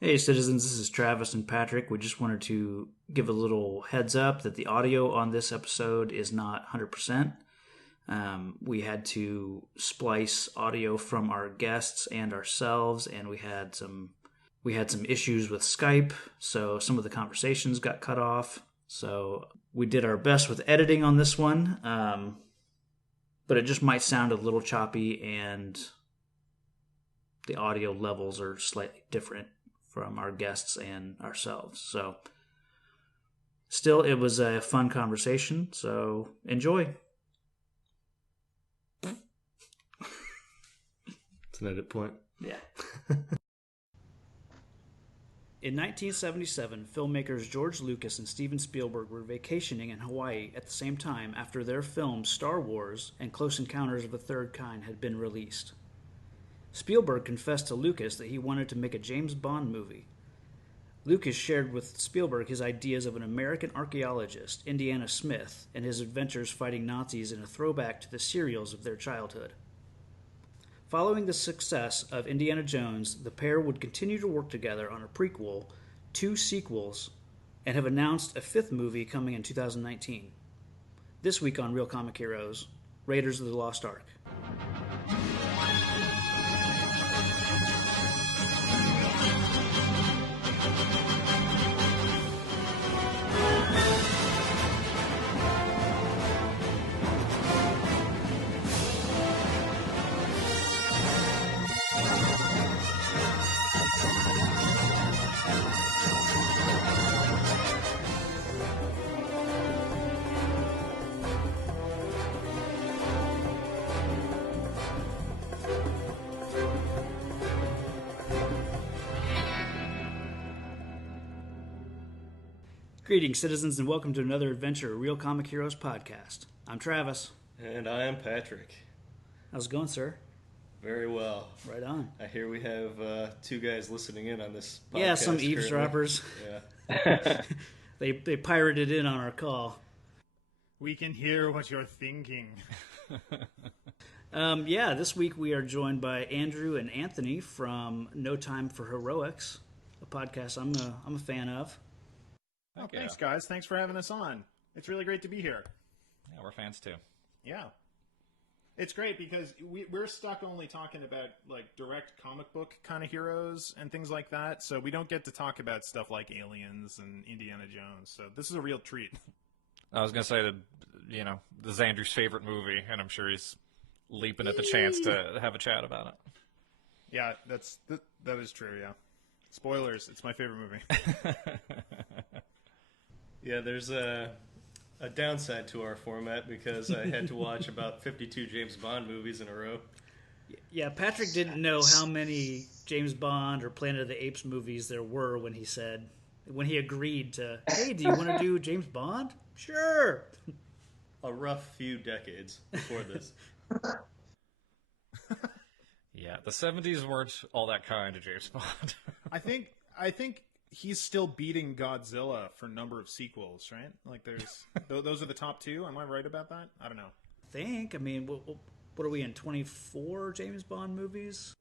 Hey, citizens, this is Travis and Patrick. We just wanted to give a little heads up that the audio on this episode is not 100%. We had to splice audio from our guests and ourselves, and we had some issues with Skype, so some of the conversations got cut off. So we did our best with editing on this one, but it just might sound a little choppy, and the audio levels are slightly different from our guests and ourselves. So, still, it was a fun conversation. So, enjoy. It's an edit point. Yeah. In 1977, filmmakers George Lucas and Steven Spielberg were vacationing in Hawaii at the same time after their films Star Wars and Close Encounters of the Third Kind had been released. Spielberg confessed to Lucas that he wanted to make a James Bond movie. Lucas shared with Spielberg his ideas of an American archaeologist, Indiana Smith, and his adventures fighting Nazis in a throwback to the serials of their childhood. Following the success of Indiana Jones, the pair would continue to work together on a prequel, 2 sequels, and have announced a 5th movie coming in 2019. This week on Real Comic Heroes, Raiders of the Lost Ark. Greetings, citizens, and welcome to another adventure of Real Comic Heroes podcast. I'm Travis. And I am Patrick. How's it going, sir? Very well. Right on. I hear we have 2 guys listening in on this podcast. Yeah, some eavesdroppers. Yeah. They pirated in on our call. We can hear what you're thinking. This week we are joined by Andrew and Anthony from No Time for Heroics, a podcast I'm a fan of. Oh, thanks, guys. Thanks for having us on. It's really great to be here. Yeah, we're fans too. Yeah. It's great because we're stuck only talking about like direct comic book kind of heroes and things like that, so we don't get to talk about stuff like Aliens and Indiana Jones. So this is a real treat. I was going to say that, this is Andrew's favorite movie, and I'm sure he's leaping at the chance to have a chat about it. Yeah, that is true, yeah. Spoilers, it's my favorite movie. Yeah, there's a downside to our format because I had to watch about 52 James Bond movies in a row. Yeah, Patrick didn't know how many James Bond or Planet of the Apes movies there were when he agreed to, hey, do you want to do James Bond? Sure. A rough few decades before this. Yeah, the 70s weren't all that kind to James Bond. I think he's still beating Godzilla for number of sequels, right? Like there's those are the top 2. Am I right about that? I don't know. What are we in, 24 James Bond movies?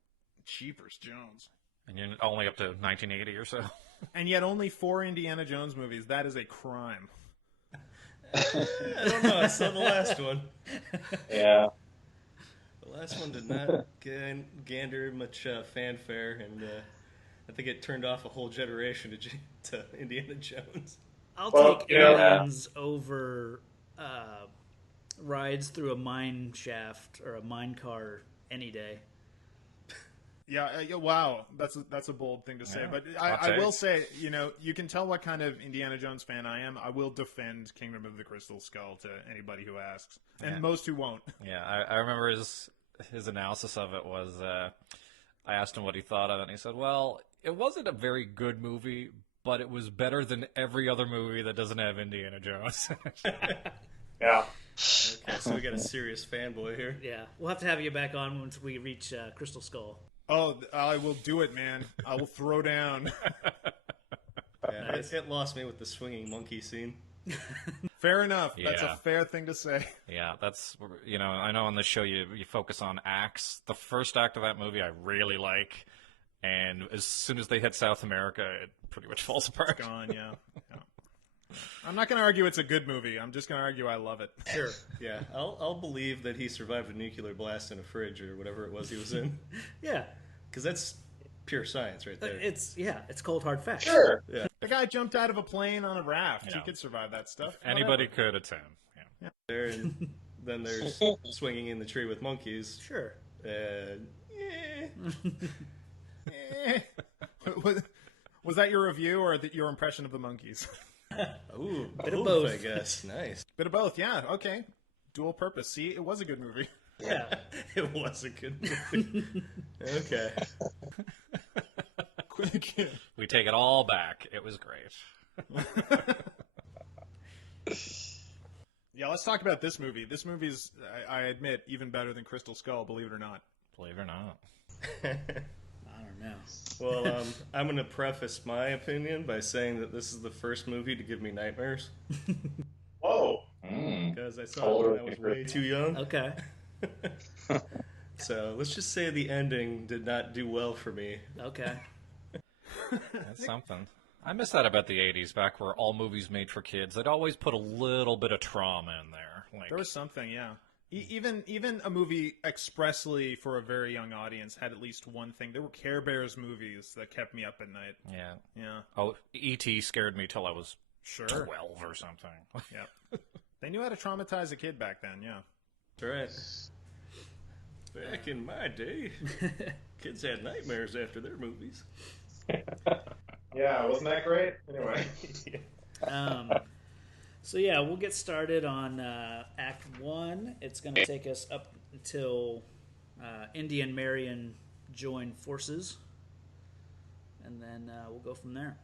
Jeepers Jones. And you're only up to 1980 or so. And yet only 4 Indiana Jones movies. That is a crime. I don't know. I saw the last one. Yeah. The last one did not gander much fanfare, and I think it turned off a whole generation to Indiana Jones. I'll take Aliens over rides through a mine shaft or a mine car any day. Yeah, wow, that's a bold thing to say, but I will say, you can tell what kind of Indiana Jones fan I am. I will defend Kingdom of the Crystal Skull to anybody who asks, and most who won't. Yeah, I remember his analysis of it was, I asked him what he thought of it, and he said, well, it wasn't a very good movie, but it was better than every other movie that doesn't have Indiana Jones. Yeah. Okay, so we got a serious fanboy here. Yeah, we'll have to have you back on once we reach Crystal Skull. Oh, I will do it, man. I will throw down. Yeah, it lost me with the swinging monkey scene. Fair enough. Yeah. That's a fair thing to say. Yeah, that's, I know on this show you focus on acts. The first act of that movie I really like. And as soon as they hit South America, it pretty much falls apart. It's gone, yeah. I'm not going to argue it's a good movie. I'm just going to argue I love it. Sure. Yeah, I'll believe that he survived a nuclear blast in a fridge or whatever it was he was in. Yeah. Because that's pure science right there. It's cold hard facts. Sure. Yeah. The guy jumped out of a plane on a raft. Yeah. He could survive that stuff. Anybody could attempt. Yeah. There, and then there's swinging in the tree with monkeys. Sure. Was that your review or your impression of the monkeys? Ooh, Bit of both. I guess. Nice. Bit of both, yeah. Okay. Dual purpose. See, it was a good movie. Yeah. It was a good movie. Okay. Quick. We take it all back. It was great. Yeah, let's talk about this movie. This movie's, I admit, even better than Crystal Skull, believe it or not. Believe it or not. I don't know. Well, I'm going to preface my opinion by saying that this is the first movie to give me nightmares. Whoa. Because I saw it when I was way too young. Okay. So let's just say the ending did not do well for me. Okay. That's something. I miss that about the 80s, back where all movies made for kids, they'd always put a little bit of trauma in there. Like, There was something, yeah. Even a movie expressly for a very young audience had at least one thing. There were Care Bears movies that kept me up at night. yeah. Yeah, Oh, E.T. scared me till I was sure. 12 or something. Yeah. They knew how to traumatize a kid back then, yeah. That's right. Back in my day, kids had nightmares after their movies. Yeah, wasn't that great? Anyway. So yeah, we'll get started on Act 1. It's going to take us up until Indy and Marion join forces, and then we'll go from there.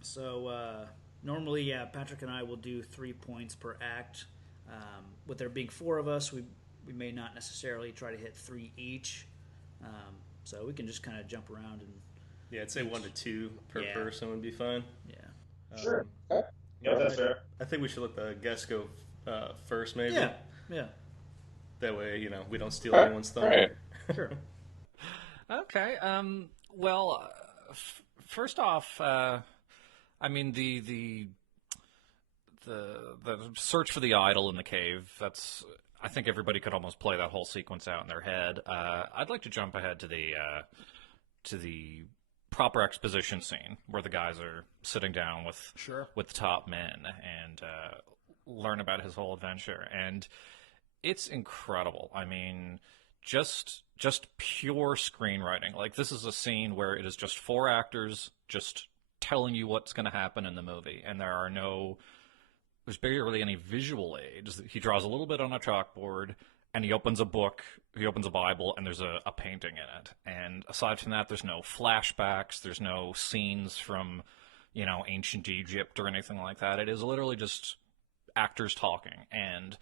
So normally, yeah, Patrick and I will do 3 points per act. With there being 4 of us, we may not necessarily try to hit 3 each. So we can just kind of jump around and Yeah, I'd say 1 to 2 per Yeah. person would be fine. yeah. Sure. Okay. Yeah, that's fair. I think we should let the guests go first, maybe. Yeah. That way, we don't steal anyone's thunder. Right. Sure. Okay. Well, first off, I mean the search for the idol in the cave. I think everybody could almost play that whole sequence out in their head. I'd like to jump ahead to the proper exposition scene where the guys are sitting down with the top men and learn about his whole adventure. And it's incredible. I mean, just pure screenwriting. Like, this is a scene where it is just 4 actors just telling you what's going to happen in the movie, and there's barely any visual aids. He draws a little bit on a chalkboard, and he opens a book, he opens a Bible, and there's a painting in it. And aside from that, there's no flashbacks, there's no scenes from, ancient Egypt or anything like that. It is literally just actors talking. And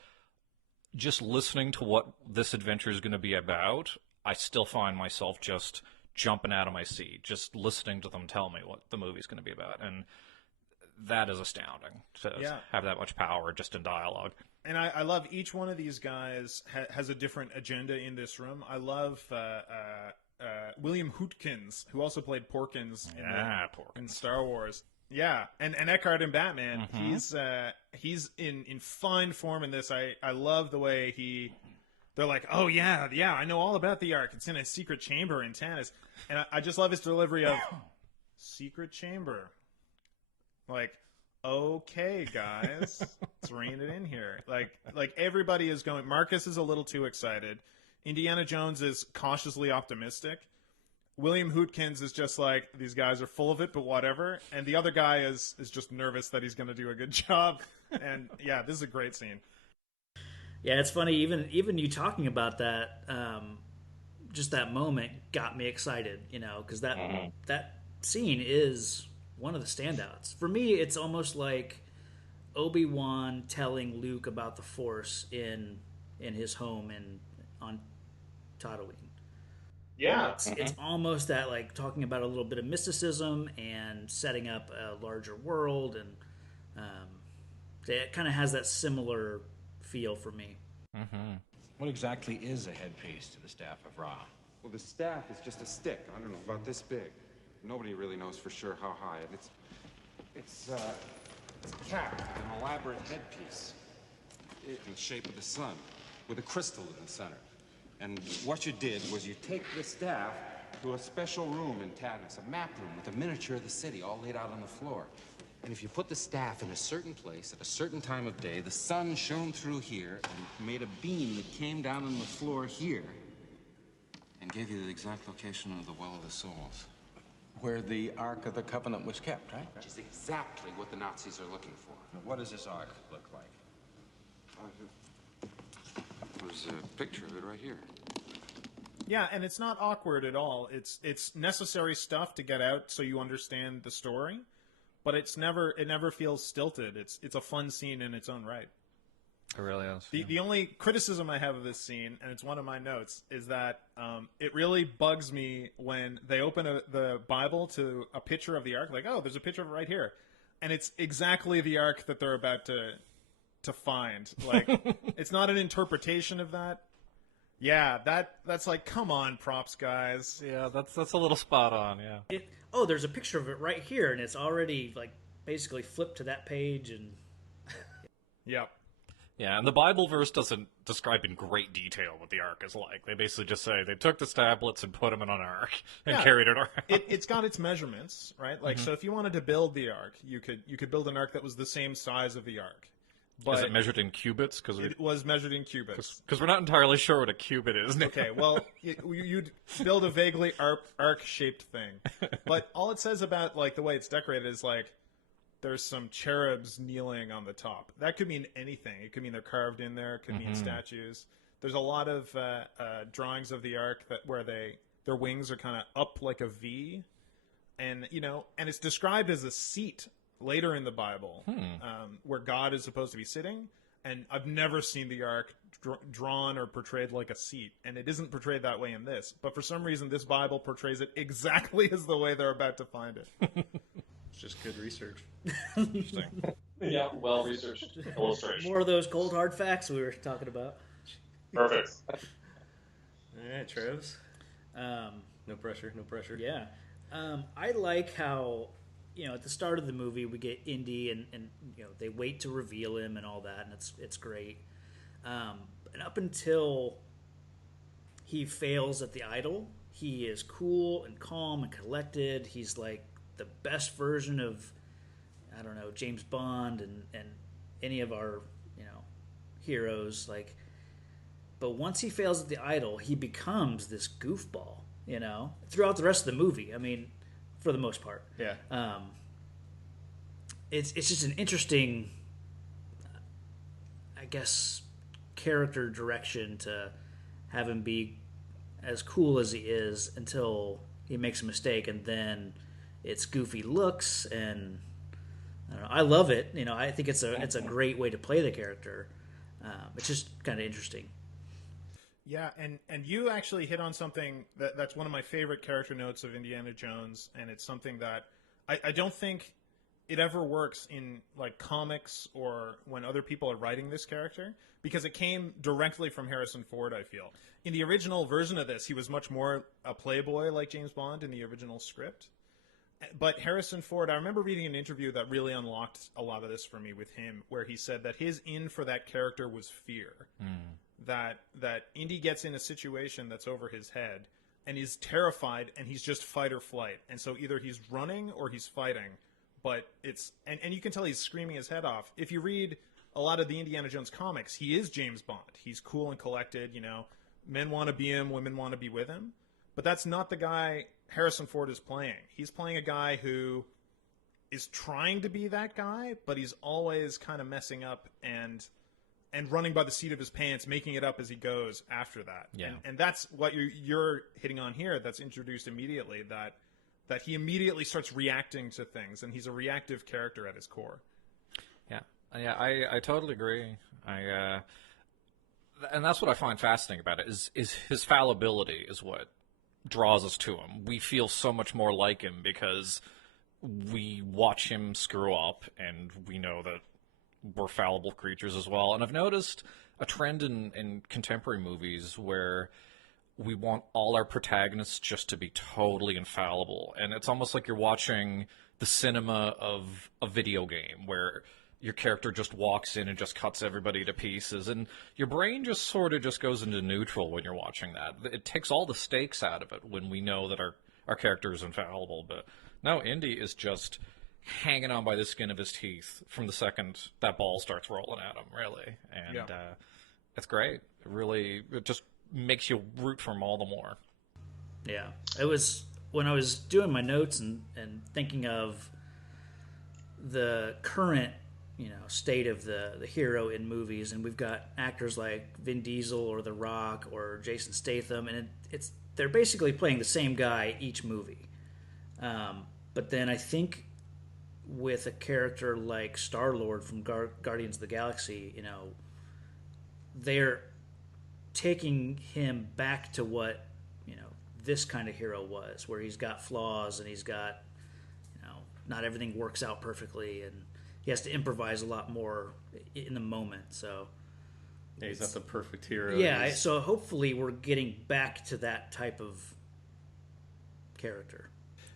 just listening to what this adventure is going to be about, I still find myself just jumping out of my seat, just listening to them tell me what the movie's going to be about. And that is astounding to have that much power just in dialogue. And I love each one of these guys has a different agenda in this room. I love William Hootkins, who also played Porkins in Star Wars. Yeah, and Eckhart in Batman. Mm-hmm. He's in fine form in this. I love the way they're like, oh yeah, I know all about the Ark. It's in a secret chamber in Tanis. And I just love his delivery of secret chamber. Like, okay, guys, let's rein it in here. Like everybody is going. Marcus is a little too excited. Indiana Jones is cautiously optimistic. William Hootkins is just like, these guys are full of it, but whatever. And the other guy is just nervous that he's going to do a good job. And yeah, this is a great scene. Yeah, it's funny. Even you talking about that, just that moment got me excited. Because that scene is one of the standouts. For me, it's almost like Obi-Wan telling Luke about the Force in his home on Tatooine. Yeah. It's almost that, like, talking about a little bit of mysticism and setting up a larger world, and it kind of has that similar feel for me. Mm-hmm. What exactly is a headpiece to the staff of Ra? Well, the staff is just a stick. I don't know, about this big. Nobody really knows for sure how high. And it's capped with an elaborate headpiece in the shape of the sun, with a crystal in the center. And what you did was you take the staff to a special room in Tanis, a map room with a miniature of the city all laid out on the floor. And if you put the staff in a certain place at a certain time of day, the sun shone through here and made a beam that came down on the floor here and gave you the exact location of the Well of the Souls. Where the Ark of the Covenant was kept, right? Which is exactly what the Nazis are looking for. Now, what does this Ark look like? There's a picture of it right here. Yeah, and it's not awkward at all. It's necessary stuff to get out so you understand the story, but it never feels stilted. It's a fun scene in its own right. It really is. The only criticism I have of this scene, and it's one of my notes, is that it really bugs me when they open the Bible to a picture of the Ark, like, oh, there's a picture of it right here, and it's exactly the Ark that they're about to find. Like, it's not an interpretation of that. Yeah, that's like, come on, props guys. Yeah, that's a little spot on. Yeah. There's a picture of it right here, and it's already like basically flipped to that page, and Yep. Yeah, and the Bible verse doesn't describe in great detail what the Ark is like. They basically just say they took the tablets and put them in an Ark and carried it around. It's got its measurements, right? Like, so if you wanted to build the Ark, you could build an Ark that was the same size of the Ark. But is it measured in cubits? It was measured in cubits. Because we're not entirely sure what a cubit is now. Okay, well, you'd build a vaguely arc-shaped thing. But all it says about, like, the way it's decorated is, like, there's some cherubs kneeling on the top. That could mean anything. It could mean they're carved in there. It could mean statues. There's a lot of drawings of the Ark where their wings are kind of up like a V. And, and it's described as a seat later in the Bible, where God is supposed to be sitting, and I've never seen the Ark drawn or portrayed like a seat, and it isn't portrayed that way in this. But for some reason, this Bible portrays it exactly as the way they're about to find it. It's just good research. Interesting. Yeah, well-researched illustration. more of those cold hard facts we were talking about. Perfect. All right, Travis. No pressure, no pressure. Yeah, I like how at the start of the movie we get Indy and they wait to reveal him and all that, and it's great. And up until he fails at the idol, he is cool and calm and collected. He's like the best version of, I don't know, James Bond and any of our heroes. Like, but once he fails at the idol, he becomes this goofball. Throughout the rest of the movie. I mean, for the most part. Yeah. It's just an interesting, I guess, character direction to have him be as cool as he is until he makes a mistake, and then it's goofy looks, and I don't know, I love it. I think it's a great way to play the character. It's just kind of interesting. Yeah, and you actually hit on something that's one of my favorite character notes of Indiana Jones, and it's something that I don't think it ever works in like comics or when other people are writing this character, because it came directly from Harrison Ford, I feel. In the original version of this, he was much more a playboy like James Bond in the original script. But Harrison Ford, I remember reading an interview that really unlocked a lot of this for me with him, where he said that his in for that character was fear. That Indy gets in a situation that's over his head and he's terrified, and he's just fight or flight. And so either he's running or he's fighting, but it's and you can tell he's screaming his head off. If you read a lot of the Indiana Jones comics, he is James Bond. He's cool and collected, men want to be him, women want to be with him. But that's not the guy Harrison Ford is playing. He's playing a guy who is trying to be that guy, but he's always kind of messing up and running by the seat of his pants, making it up as he goes after that. Yeah. And that's what you're hitting on here. That's introduced immediately, that he immediately starts reacting to things, and he's a reactive character at his core. Yeah, I totally agree. And that's what I find fascinating about it is his fallibility is what draws us to him. We feel so much more like him because we watch him screw up, and we know that we're fallible creatures as well. And I've noticed a trend in contemporary movies where we want all our protagonists just to be totally infallible. And it's almost like you're watching the cinema of a video game where your character just walks in and just cuts everybody to pieces, and your brain just sort of just goes into neutral when you're watching that. It takes all the stakes out of it when we know that our character is infallible. But no, Indy is just hanging on by the skin of his teeth from the second that ball starts rolling at him, really. And it's great. It just makes you root for him all the more. Yeah. It was, when I was doing my notes and thinking of the current, state of the hero in movies, and we've got actors like Vin Diesel or The Rock or Jason Statham, and they're basically playing the same guy each movie. But then I think with a character like Star-Lord from Guardians of the Galaxy, they're taking him back to what this kind of hero was, where he's got flaws and he's got not everything works out perfectly, and he has to improvise a lot more in the moment. So yeah, he's not the perfect hero. Yeah, so hopefully we're getting back to that type of character.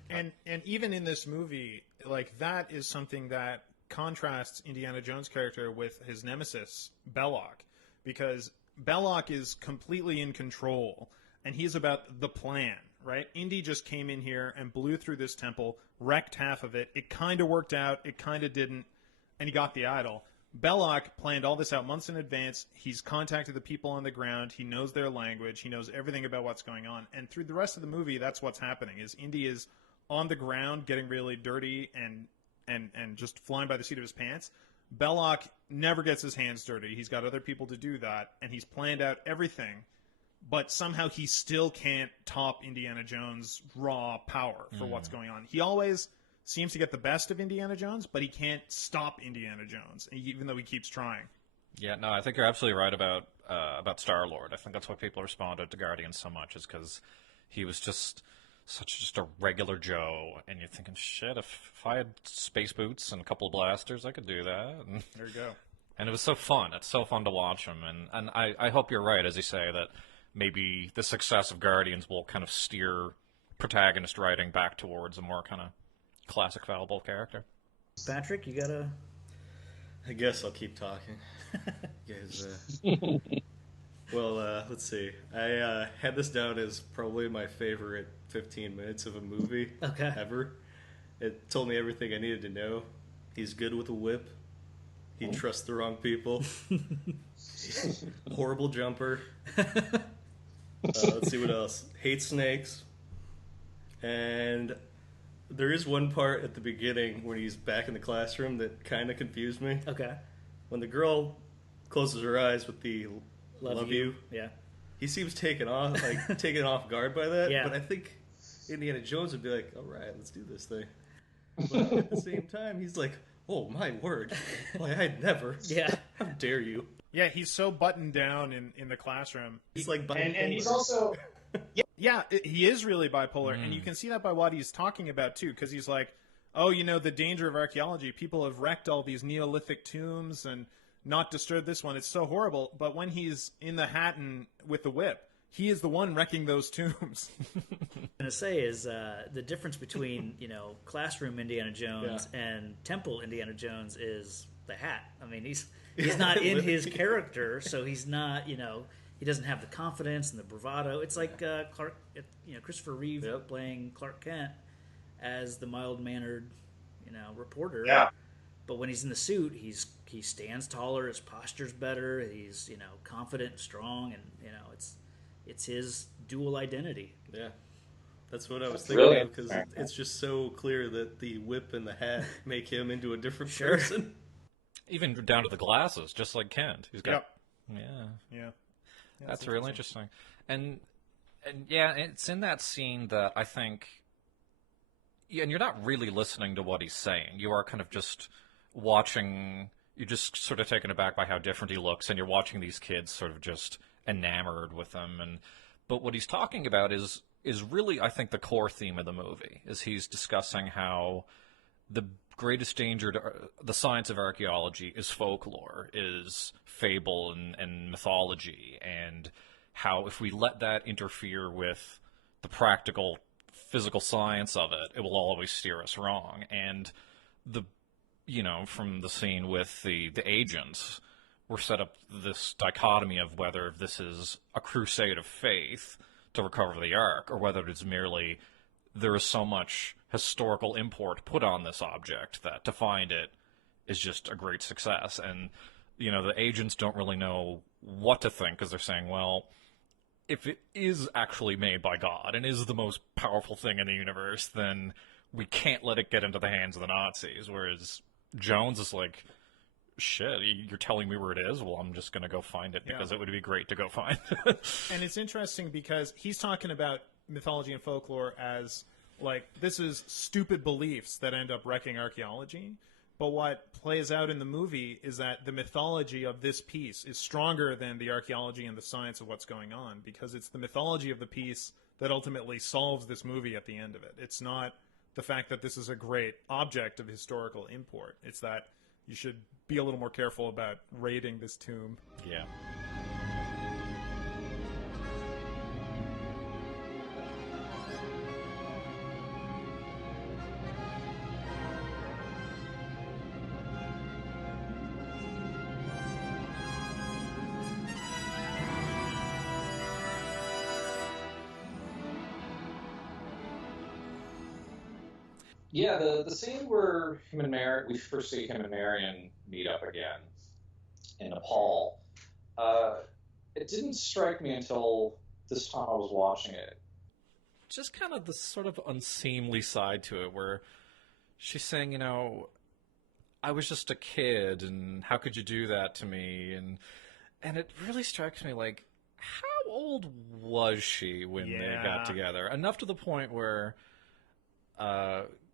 And even in this movie, like, that is something that contrasts Indiana Jones' character with his nemesis, Belloc, because Belloc is completely in control, and he's about the plan, right? Indy just came in here and blew through this temple, wrecked half of it. It kind of worked out, it kind of didn't, and he got the idol. Belloc planned all this out months in advance. He's contacted the people on the ground. He knows their language. He knows everything about what's going on. And through the rest of the movie, that's what's happening, is Indy is on the ground getting really dirty and just flying by the seat of his pants. Belloc never gets his hands dirty. He's got other people to do that, and he's planned out everything, but somehow he still can't top Indiana Jones' raw power for what's going on. He always seems to get the best of Indiana Jones, but he can't stop Indiana Jones, even though he keeps trying. Yeah, no, I think you're absolutely right about Star-Lord. I think that's why people responded to Guardians so much, is because he was just a regular Joe, and you're thinking, shit, if I had space boots and a couple of blasters, I could do that. And there you go. And it was so fun. It's so fun to watch him, and I hope you're right, as you say, that maybe the success of Guardians will kind of steer protagonist writing back towards a more kind of classic fallible character. Patrick, you gotta... I guess I'll keep talking. Well, let's see. I had this down as probably my favorite 15 minutes of a movie ever. It told me everything I needed to know. He's good with a whip. He trusts the wrong people. Horrible jumper. Let's see what else. Hates snakes. And there is one part at the beginning when he's back in the classroom that kind of confused me. Okay. When the girl closes her eyes with the love you. Yeah. He seems taken off guard by that. Yeah. But I think Indiana Jones would be like, all right, let's do this thing. But at the same time, he's like, oh, my word. Boy, I'd never. Yeah. How dare you? Yeah, he's so buttoned down in the classroom. He's like bipolar. And he's also... Yeah, he is really bipolar, and you can see that by what he's talking about, too, because he's like, oh, the danger of archaeology. People have wrecked all these Neolithic tombs and not disturbed this one. It's so horrible. But when he's in the Hatton with the whip, he is the one wrecking those tombs. I'm going to say is the difference between, classroom Indiana Jones and temple Indiana Jones is the hat. I mean, he's not in his character, so he's not, he doesn't have the confidence and the bravado. It's like Christopher Reeve playing Clark Kent as the mild-mannered, reporter. Yeah. But when he's in the suit, he stands taller, his posture's better, he's confident and strong, and it's his dual identity. Yeah. That's what I was thinking of, because it's just so clear that the whip and the hat make him into a different person. Even down to the glasses, just like Kent. He's got Yeah. That's really interesting. And yeah, it's in that scene that I think, and you're not really listening to what he's saying. You are kind of just watching, you're just sort of taken aback by how different he looks, and you're watching these kids sort of just enamored with him. But what he's talking about is really, I think, the core theme of the movie, is he's discussing how the greatest danger to the science of archaeology is folklore, is fable and mythology, and how if we let that interfere with the practical physical science of it, it will always steer us wrong. And from the scene with the agents, we're set up this dichotomy of whether this is a crusade of faith to recover the Ark, or whether it's merely there is so much historical import put on this object that to find it is just a great success. And, the agents don't really know what to think, because they're saying, well, if it is actually made by God and is the most powerful thing in the universe, then we can't let it get into the hands of the Nazis. Whereas Jones is like, shit, you're telling me where it is? Well, I'm just going to go find it because it would be great to go find it. And it's interesting because he's talking about mythology and folklore as, like, this is stupid beliefs that end up wrecking archaeology. But what plays out in the movie is that the mythology of this piece is stronger than the archaeology and the science of what's going on, because it's the mythology of the piece that ultimately solves this movie at the end of it. It's not the fact that this is a great object of historical import. It's that you should be a little more careful about raiding this tomb. Yeah. Yeah, the scene where we first see him and Marion meet up again in Nepal, it didn't strike me until this time I was watching it. Just kind of the sort of unseemly side to it, where she's saying, I was just a kid, and how could you do that to me? And it really strikes me like, how old was she when they got together? Enough to the point where...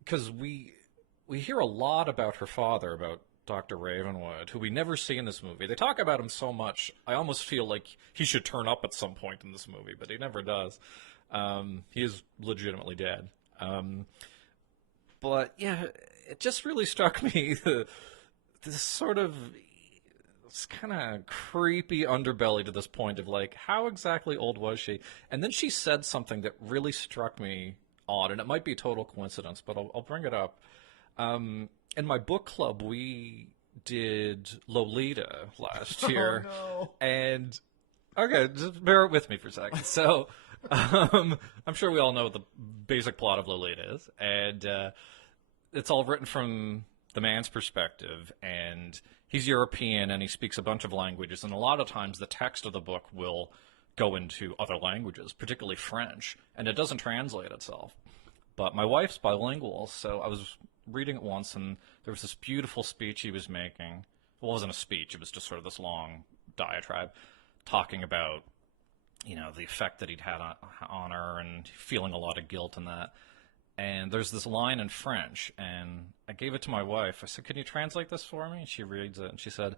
because we hear a lot about her father, about Dr. Ravenwood, who we never see in this movie. They talk about him so much, I almost feel like he should turn up at some point in this movie, but he never does. He is legitimately dead. But, yeah, it just really struck me, this sort of... It's kind of creepy underbelly to this point of, like, how exactly old was she? And then she said something that really struck me odd, and it might be a total coincidence, but I'll bring it up. In my book club, we did Lolita last year. Oh, no. And, okay, just bear with me for a second. So, I'm sure we all know what the basic plot of Lolita is, and it's all written from the man's perspective, and he's European, and he speaks a bunch of languages, and a lot of times the text of the book will go into other languages, particularly French, and it doesn't translate itself. But my wife's bilingual, so I was reading it once, and there was this beautiful speech he was making. Well, it wasn't a speech, it was just sort of this long diatribe talking about, the effect that he'd had on her and feeling a lot of guilt in that. And there's this line in French, and I gave it to my wife. I said, can you translate this for me? And she reads it, and she said,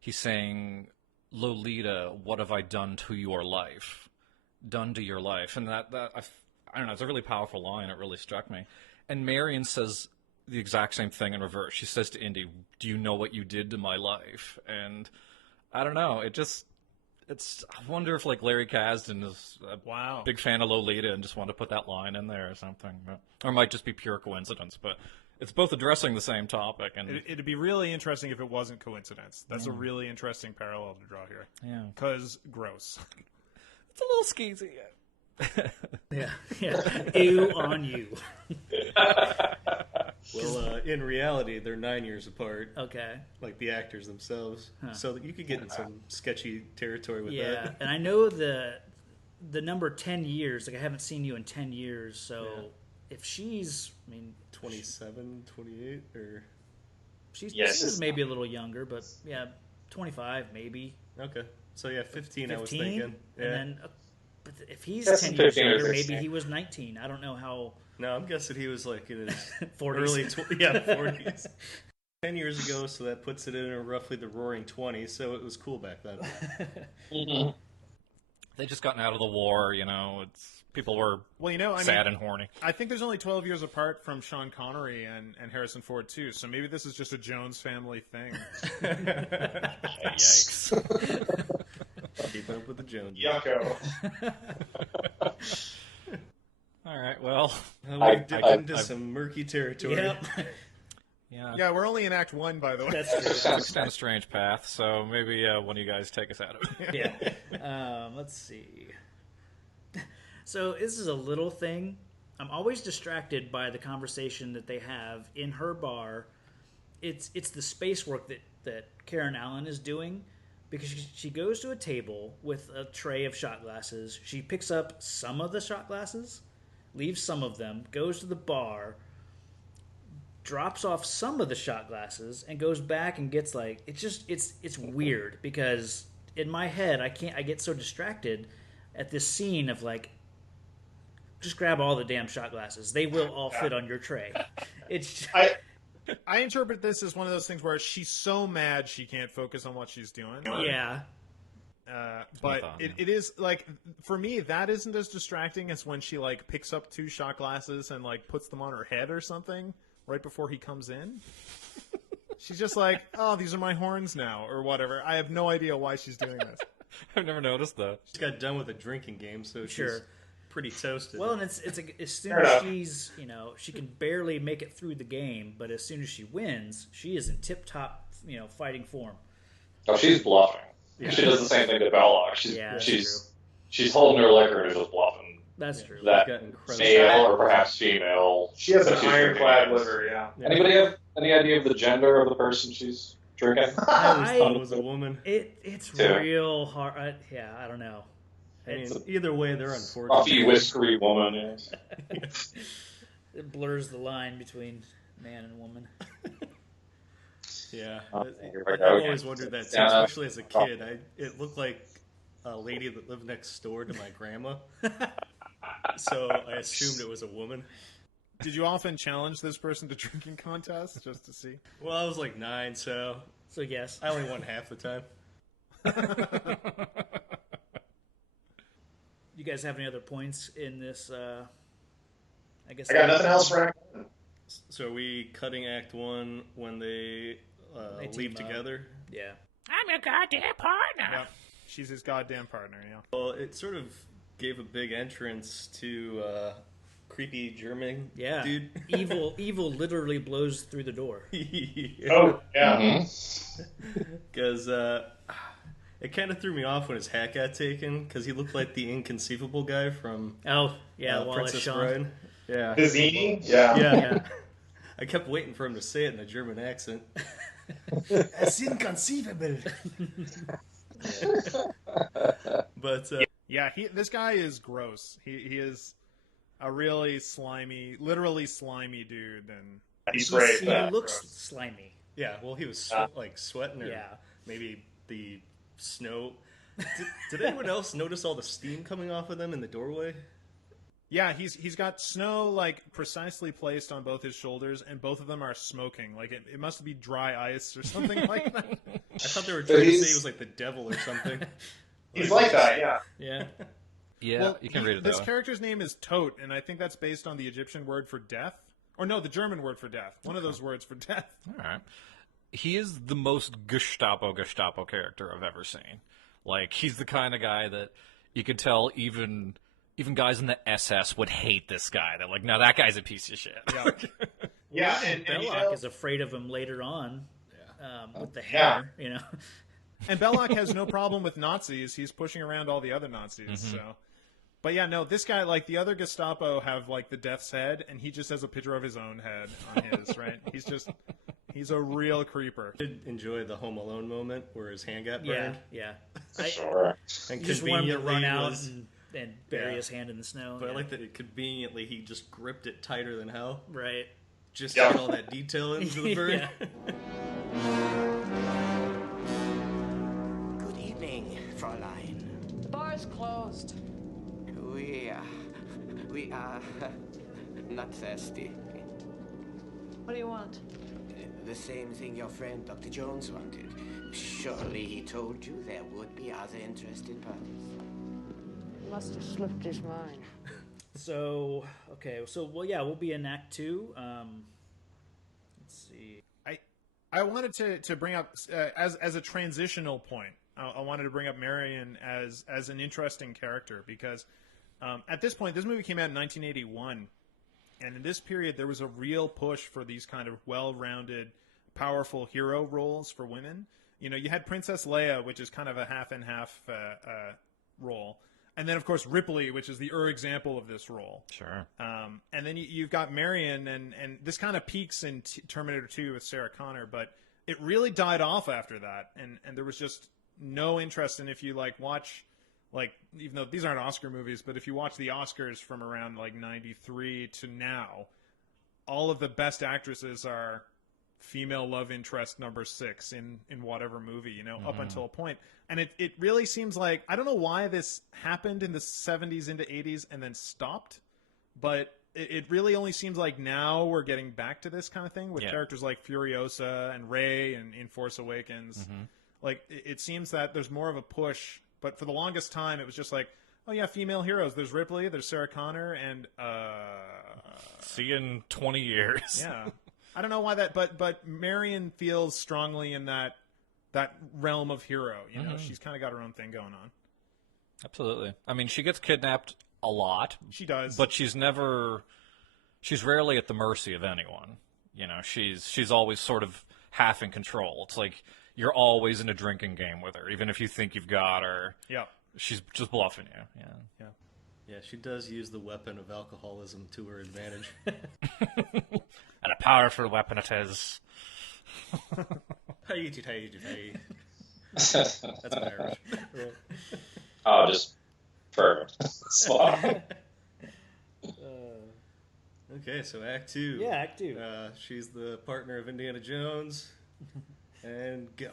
he's saying, Lolita, what have I done to your life? Done to your life. And that I don't know, it's a really powerful line. It really struck me. And Marion says the exact same thing in reverse. She says to Indy, do you know what you did to my life? And I don't know, I wonder if, like, Larry Kasdan is a big fan of Lolita and just wanted to put that line in there or something. Or it might just be pure coincidence, but it's both addressing the same topic. And it'd be really interesting if it wasn't coincidence. That's a really interesting parallel to draw here. Yeah. Because gross. It's a little skeezy. Yeah. Ew on you. Well, in reality, they're 9 years apart. Okay. Like the actors themselves. So that you could get in some sketchy territory with that. Yeah, and I know the number 10 years, like I haven't seen you in 10 years, so if she's, 27, 28, or... She's maybe a little younger, but 25 maybe. Okay. So 15 I was thinking. Yeah. And then, but if he's 10 years younger, maybe he was 19. I don't know how... No, I'm guessing he was like in his 40s. Early 40s. 10 years ago, so that puts it in roughly the roaring 20s, so it was cool back then. Mm-hmm. They just gotten out of the war, people were sad and horny. I think there's only 12 years apart from Sean Connery and Harrison Ford, too, so maybe this is just a Jones family thing. Yikes. Keeping up with the Joneses. Yucko. All right, well, we've dipped into some murky territory. Yep. Yeah, we're only in Act 1, by the way. That's true. It's down a strange path, so maybe one of you guys take us out of it. Yeah. Let's see. So this is a little thing. I'm always distracted by the conversation that they have in her bar. It's the space work that Karen Allen is doing, because she goes to a table with a tray of shot glasses. She picks up some of the shot glasses, leaves some of them, goes to the bar, drops off some of the shot glasses, and goes back and gets it's weird, because in my head I get so distracted at this scene of just grab all the damn shot glasses. They will all fit on your tray. It's I interpret this as one of those things where she's so mad she can't focus on what she's doing. Yeah. But it is for me, that isn't as distracting as when she picks up 2 shot glasses and puts them on her head or something right before he comes in. She's just oh, these are my horns now, or whatever. I have no idea why she's doing this. I've never noticed that. She got done with a drinking game, so she's pretty toasted. Well, and it's as soon as she's, she can barely make it through the game, but as soon as she wins, she is in tip-top, fighting form. Oh, she's bluffing. Yeah. She does the same thing to Belloc. She's holding her liquor and just bluffing. That's true. That male or perhaps female. She has an ironclad liver, yeah. Anybody have any idea of the gender of the person she's drinking? I always thought it was a woman. It's real hard. I don't know. I mean, either way, they're unfortunate. Puffy, whiskery woman, yes. It blurs the line between man and woman. Yeah. I've always wondered that, too, especially as a kid. It looked like a lady that lived next door to my grandma. So I assumed it was a woman. Did you often challenge this person to drinking contests just to see? Well, I was 9, so yes. I only won half the time. You guys have any other points in this? I guess I got nothing else for Act 1. So are we cutting Act 1 when they leave together? Yeah. I'm your goddamn partner. Yeah. She's his goddamn partner, yeah. Well, it sort of gave a big entrance to creepy German dude. Evil literally blows through the door. Oh, yeah. Because it kind of threw me off when his hat got taken, because he looked like the inconceivable guy from Princess Bride. Yeah. Vizzini? Yeah. I kept waiting for him to say it in a German accent. It's inconceivable. But this guy is gross. He is a really literally slimy dude, and he's great. He looks slimy. Yeah, well, he was sweating, or maybe the snow. Did anyone else notice all the steam coming off of them in the doorway? Yeah, he's got snow precisely placed on both his shoulders, and both of them are smoking. It must be dry ice or something like that. I thought they were trying to say he was like the devil or something. He's like that, yeah. Yeah. Yeah, well, you can read it that This way. character's name is Todt, and I think that's based on the Egyptian word for death. Or no, the German word for death. One of those words for death. All right. He is the most Gestapo character I've ever seen. He's the kind of guy that you could tell even guys in the SS would hate this guy. They're no, that guy's a piece of shit. Yeah. And Belloc is afraid of him later on with the hair, And Belloc has no problem with Nazis. He's pushing around all the other Nazis, Mm-hmm. so... But yeah, no, this guy, the other Gestapo have, the death's head, and he just has a picture of his own head on his, right? He's a real creeper. I did enjoy the Home Alone moment where his hand got burned. Yeah. Sure. And You just want him to run out was, and bury his hand in the snow. But I like that conveniently he just gripped it tighter than hell. Right. Just to get all that detail into the bird. Good evening, Fräulein. The bar's closed. We are not thirsty. What do you want? The same thing your friend Dr. Jones wanted. Surely he told you there would be other interested parties. He must have slipped his mind. So, we'll be in Act 2. Let's see. I wanted to bring up, as a transitional point, I wanted to bring up Marion as an interesting character because at this point, this movie came out in 1981, and in this period, there was a real push for these kind of well-rounded, powerful hero roles for women. You know, you had Princess Leia, which is kind of a half and half role. And then, of course, Ripley, which is the example of this role. Sure. And then you've got Marion, and this kind of peaks in Terminator 2 with Sarah Connor, but it really died off after that. And there was just no interest in, if you, like, watch, like, even though these aren't Oscar movies, but if you watch the Oscars from around, like, 93 to now, all of the best actresses are female love interest number 6 in whatever movie, you know, up until a point. And it really seems like, I don't know why this happened in the 70s into 80s and then stopped, but it really only seems like now we're getting back to this kind of thing with characters like Furiosa and Rey and in Force Awakens. Like, it seems that there's more of a push, but for the longest time it was just like, oh yeah, female heroes. There's Ripley, there's Sarah Connor, and see you in 20 years. Yeah. I don't know why that, but Marion feels strongly in that realm of hero. You know, she's kind of got her own thing going on. Absolutely. I mean, she gets kidnapped a lot. She does, but she's rarely at the mercy of anyone. You know, she's always sort of half in control. It's like you're always in a drinking game with her, even if you think you've got her. Yeah, she's just bluffing you. Yeah. Yeah, she does use the weapon of alcoholism to her advantage. And a powerful weapon it is. That's Irish. Oh, just perfect. Spot. Okay, so Act 2. Yeah, Act 2. She's the partner of Indiana Jones. And go.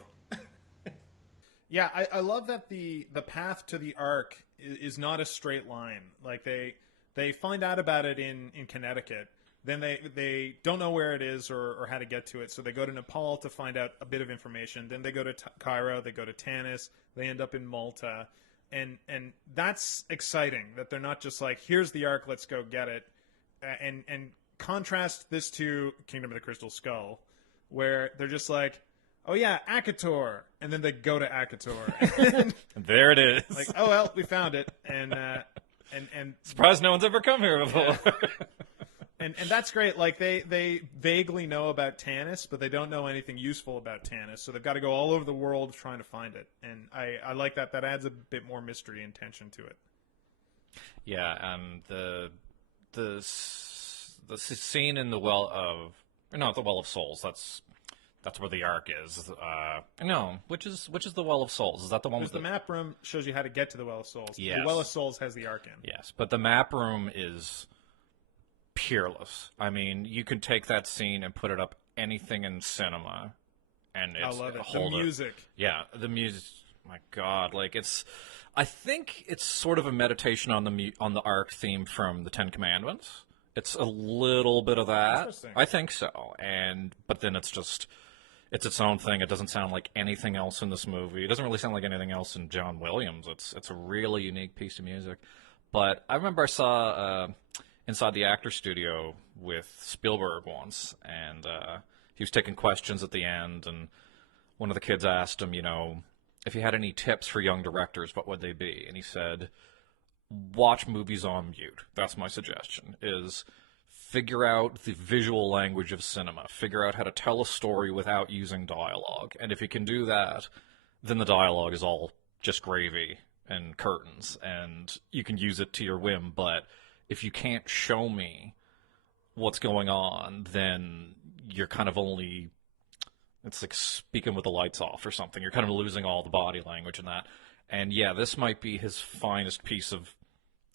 Yeah, I love that the path to the Ark is not a straight line. Like, they find out about it in Connecticut. Then they don't know where it is or how to get to it, so they go to Nepal to find out a bit of information. Then they go to Cairo, they go to Tanis, they end up in Malta. And that's exciting, that they're not just like, here's the Ark, let's go get it. And contrast this to Kingdom of the Crystal Skull, where they're just like, oh yeah, Akator, and then they go to Akator. And there it is. Like, oh well, we found it, and surprised no one's ever come here before. And that's great. Like, they vaguely know about Tanis, but they don't know anything useful about Tanis, so they've got to go all over the world trying to find it. And I like that. That adds a bit more mystery and tension to it. Yeah, and the scene in the Well of Souls. That's where the Ark is. No, which is the Well of Souls? Is that the one with the map room shows you how to get to the Well of Souls. Yes. The Well of Souls has the Ark in. Yes, but the map room is peerless. I mean, you could take that scene and put it up anything in cinema, and it's, I love it. The music. The music. My God, like I think it's sort of a meditation on the Ark theme from the Ten Commandments. It's a little bit of that. I think so. But then it's its own thing. It doesn't sound like anything else in this movie. It doesn't really sound like anything else in John Williams. It's a really unique piece of music. But I remember I saw Inside the Actor Studio with Spielberg once, and he was taking questions at the end, and one of the kids asked him, you know, if he had any tips for young directors, what would they be? And he said, watch movies on mute. That's my suggestion, is figure out the visual language of cinema. Figure out how to tell a story without using dialogue. And if you can do that, then the dialogue is all just gravy and curtains, and you can use it to your whim. But if you can't show me what's going on, then you're kind of only... It's like speaking with the lights off or something. You're kind of losing all the body language in that. And yeah, this might be his finest piece of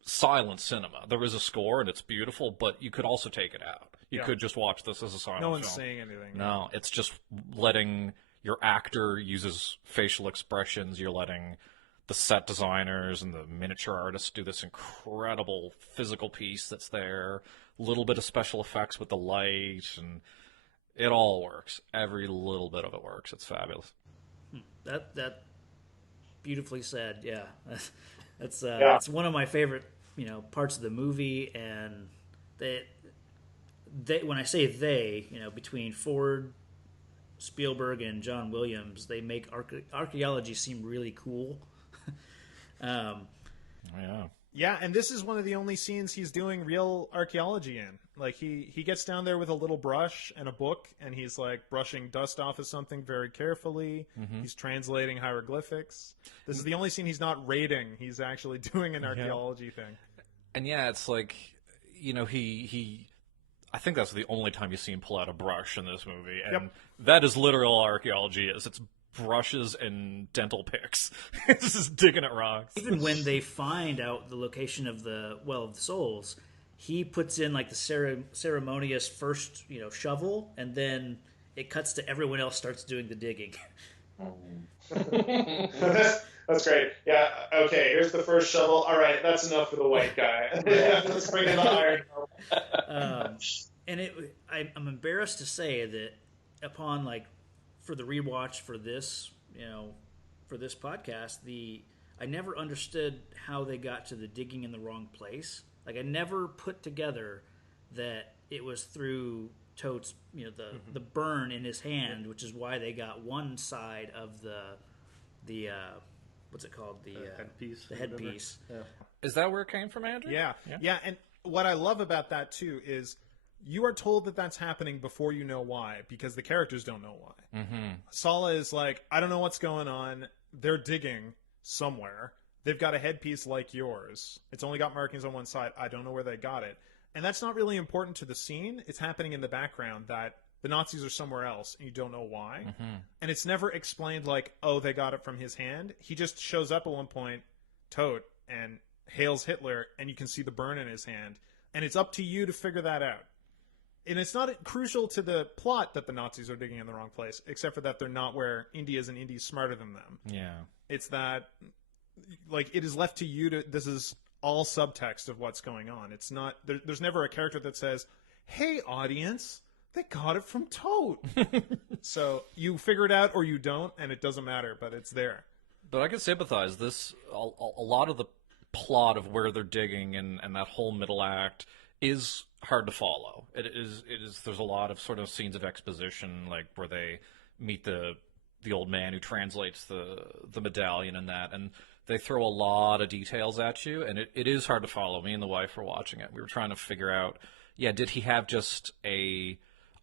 silent cinema. There is a score, and it's beautiful, but you could also take it out. You could just watch this as a silent film. No one's saying anything. No, it's just letting your actor use his facial expressions. You're letting the set designers and the miniature artists do this incredible physical piece that's there. A little bit of special effects with the light, and it all works. Every little bit of it works. It's fabulous. That beautifully said. Yeah, that's one of my favorite parts of the movie. And they when I say they, between Ford Spielberg and John Williams, they make archaeology seem really cool. Yeah, and this is one of the only scenes he's doing real archaeology in. Like, he gets down there with a little brush and a book, and he's, like, brushing dust off of something very carefully. Mm-hmm. He's translating hieroglyphics. This is the only scene he's not raiding. He's actually doing an archaeology thing. And yeah, it's like, you know, he I think that's the only time you see him pull out a brush in this movie. And that is literal archaeology. It's brushes and dental picks. It's just digging at rocks. Even when they find out the location of the Well of the Souls, he puts in like the ceremonious first, shovel, and then it cuts to everyone else starts doing the digging. That's great. Yeah, okay, here's the first shovel. All right, that's enough for the white guy. Let's bring in the iron. And I'm embarrassed to say that upon for the rewatch for this, for this podcast, I never understood how they got to the digging in the wrong place. Like, I never put together that it was through Toad's, the burn in his hand, which is why they got one side of the what's it called? The headpiece. The headpiece. Yeah. Is that where it came from, Andrew? Yeah. And what I love about that too is you are told that that's happening before you know why, because the characters don't know why. Mm-hmm. Sala is like, I don't know what's going on. They're digging somewhere. They've got a headpiece like yours. It's only got markings on one side. I don't know where they got it. And that's not really important to the scene. It's happening in the background that the Nazis are somewhere else and you don't know why. Mm-hmm. And it's never explained like, oh, they got it from his hand. He just shows up at one point, Toad, and hails Hitler, and you can see the burn in his hand. And it's up to you to figure that out. And it's not crucial to the plot that the Nazis are digging in the wrong place, except for that they're not where Indy is, and Indy's smarter than them. Yeah. It's that, it is left to you to, this is all subtext of what's going on. It's not, there's never a character that says, hey, audience, they got it from Toad. So you figure it out or you don't, and it doesn't matter, but it's there. But I can sympathize. A lot of the plot of where they're digging and that whole middle act is hard to follow. It is. There's a lot of sort of scenes of exposition, like where they meet the old man who translates the medallion and that, and they throw a lot of details at you, and it is hard to follow. Me and the wife were watching it. We were trying to figure out, did he have just a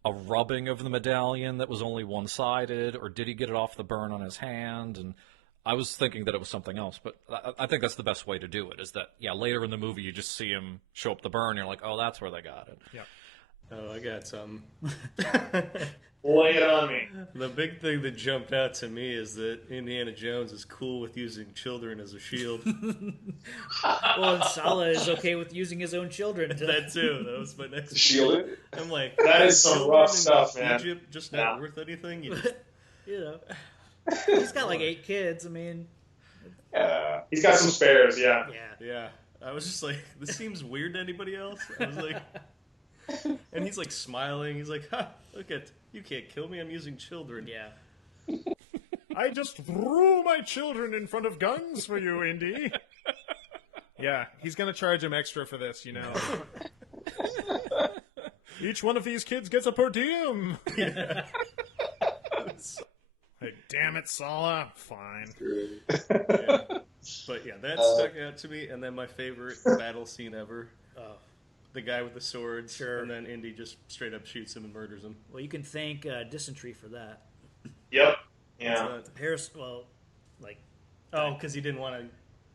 rubbing of the medallion that was only one-sided, or did he get it off the burn on his hand? And I was thinking that it was something else, but I think that's the best way to do it, is that, later in the movie you just see him show up the burn, and you're like, oh, that's where they got it. Yeah. Oh, I got something. Lay it on me. The big thing that jumped out to me is that Indiana Jones is cool with using children as a shield. Well, and Sala is okay with using his own children. That too. That was my next shielded. I'm like, that is some rough stuff, man. Egypt just not worth anything. He's got 8 kids. I mean, he's got some spares. Yeah. I was just like, this seems weird to anybody else. I was like, and he's like smiling. He's like, "Ha! Look at you! Can't kill me. I'm using children." Yeah. I just threw my children in front of guns for you, Indy. Yeah, he's gonna charge him extra for this, Each one of these kids gets a per diem. Yeah. Like, damn it, Sala. Fine. Yeah. But that stuck out to me. And then my favorite battle scene ever. The guy with the swords, sure. And then Indy just straight up shoots him and murders him. Well, you can thank dysentery for that. Yep. Yeah. Harris, because he didn't want to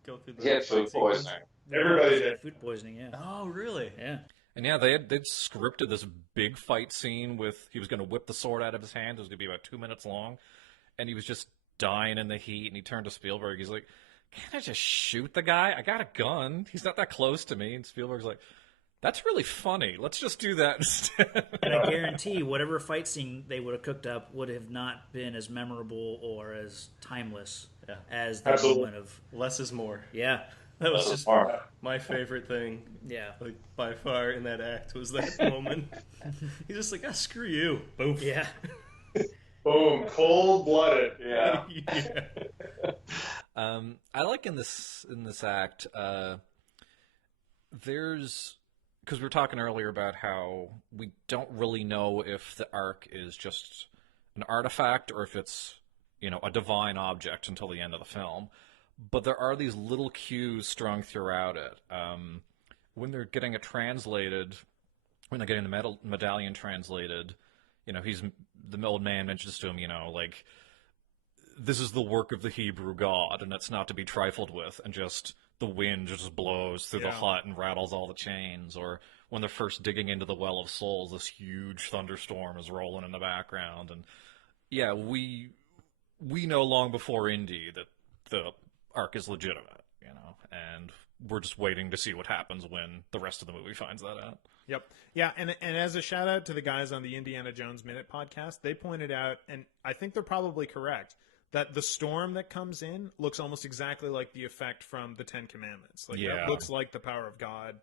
go through the... He had food poisoning. Everybody did. Food poisoning, yeah. Oh, really? Yeah. And they'd scripted this big fight scene with, he was going to whip the sword out of his hand. It was going to be about 2 minutes long. And he was just dying in the heat. And he turned to Spielberg. He's like, can't I just shoot the guy? I got a gun. He's not that close to me. And Spielberg's like, that's really funny. Let's just do that instead. And I guarantee whatever fight scene they would have cooked up would have not been as memorable or as timeless as the moment of... Less is more. Yeah. That was just my favorite thing. Yeah. By far in that act was that moment. He's just like, screw you. Boom. Yeah. Boom. Cold-blooded. Yeah. I like in this act, there's... Because we were talking earlier about how we don't really know if the Ark is just an artifact or if it's, a divine object until the end of the film. But there are these little cues strung throughout it. When they're getting it translated, when they're getting the medallion translated, the old man mentions to him, like, this is the work of the Hebrew God, and it's not to be trifled with, and just the wind just blows through the hut and rattles all the chains. Or when they're first digging into the Well of Souls, this huge thunderstorm is rolling in the background. And yeah, we know long before Indy that the Ark is legitimate, and we're just waiting to see what happens when the rest of the movie finds that out. Yep. Yeah, and as a shout out to the guys on the Indiana Jones Minute podcast, they pointed out, and I think they're probably correct, that the storm that comes in looks almost exactly like the effect from the Ten Commandments. Like, it looks like the power of God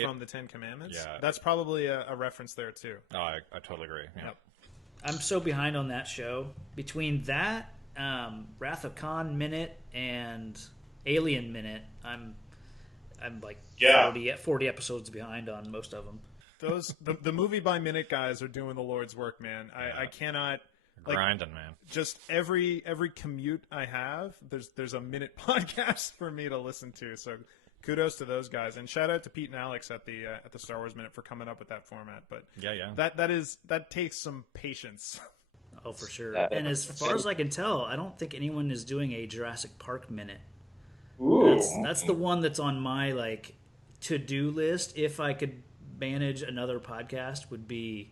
from the Ten Commandments. Yeah. That's probably a reference there, too. Oh, I totally agree. Yeah. Yep. I'm so behind on that show. Between that, Wrath of Khan Minute and Alien Minute, I'm like 40 episodes behind on most of them. The movie by minute guys are doing the Lord's work, man. I cannot... grinding, man. Just every commute I have, there's a minute podcast for me to listen to. So kudos to those guys, and shout out to Pete and Alex at the Star Wars Minute for coming up with that format. But that takes some patience. Oh, for sure. And as far as I can tell, I don't think anyone is doing a Jurassic Park Minute. Ooh. That's the one that's on my to-do list. If I could manage another podcast, would be.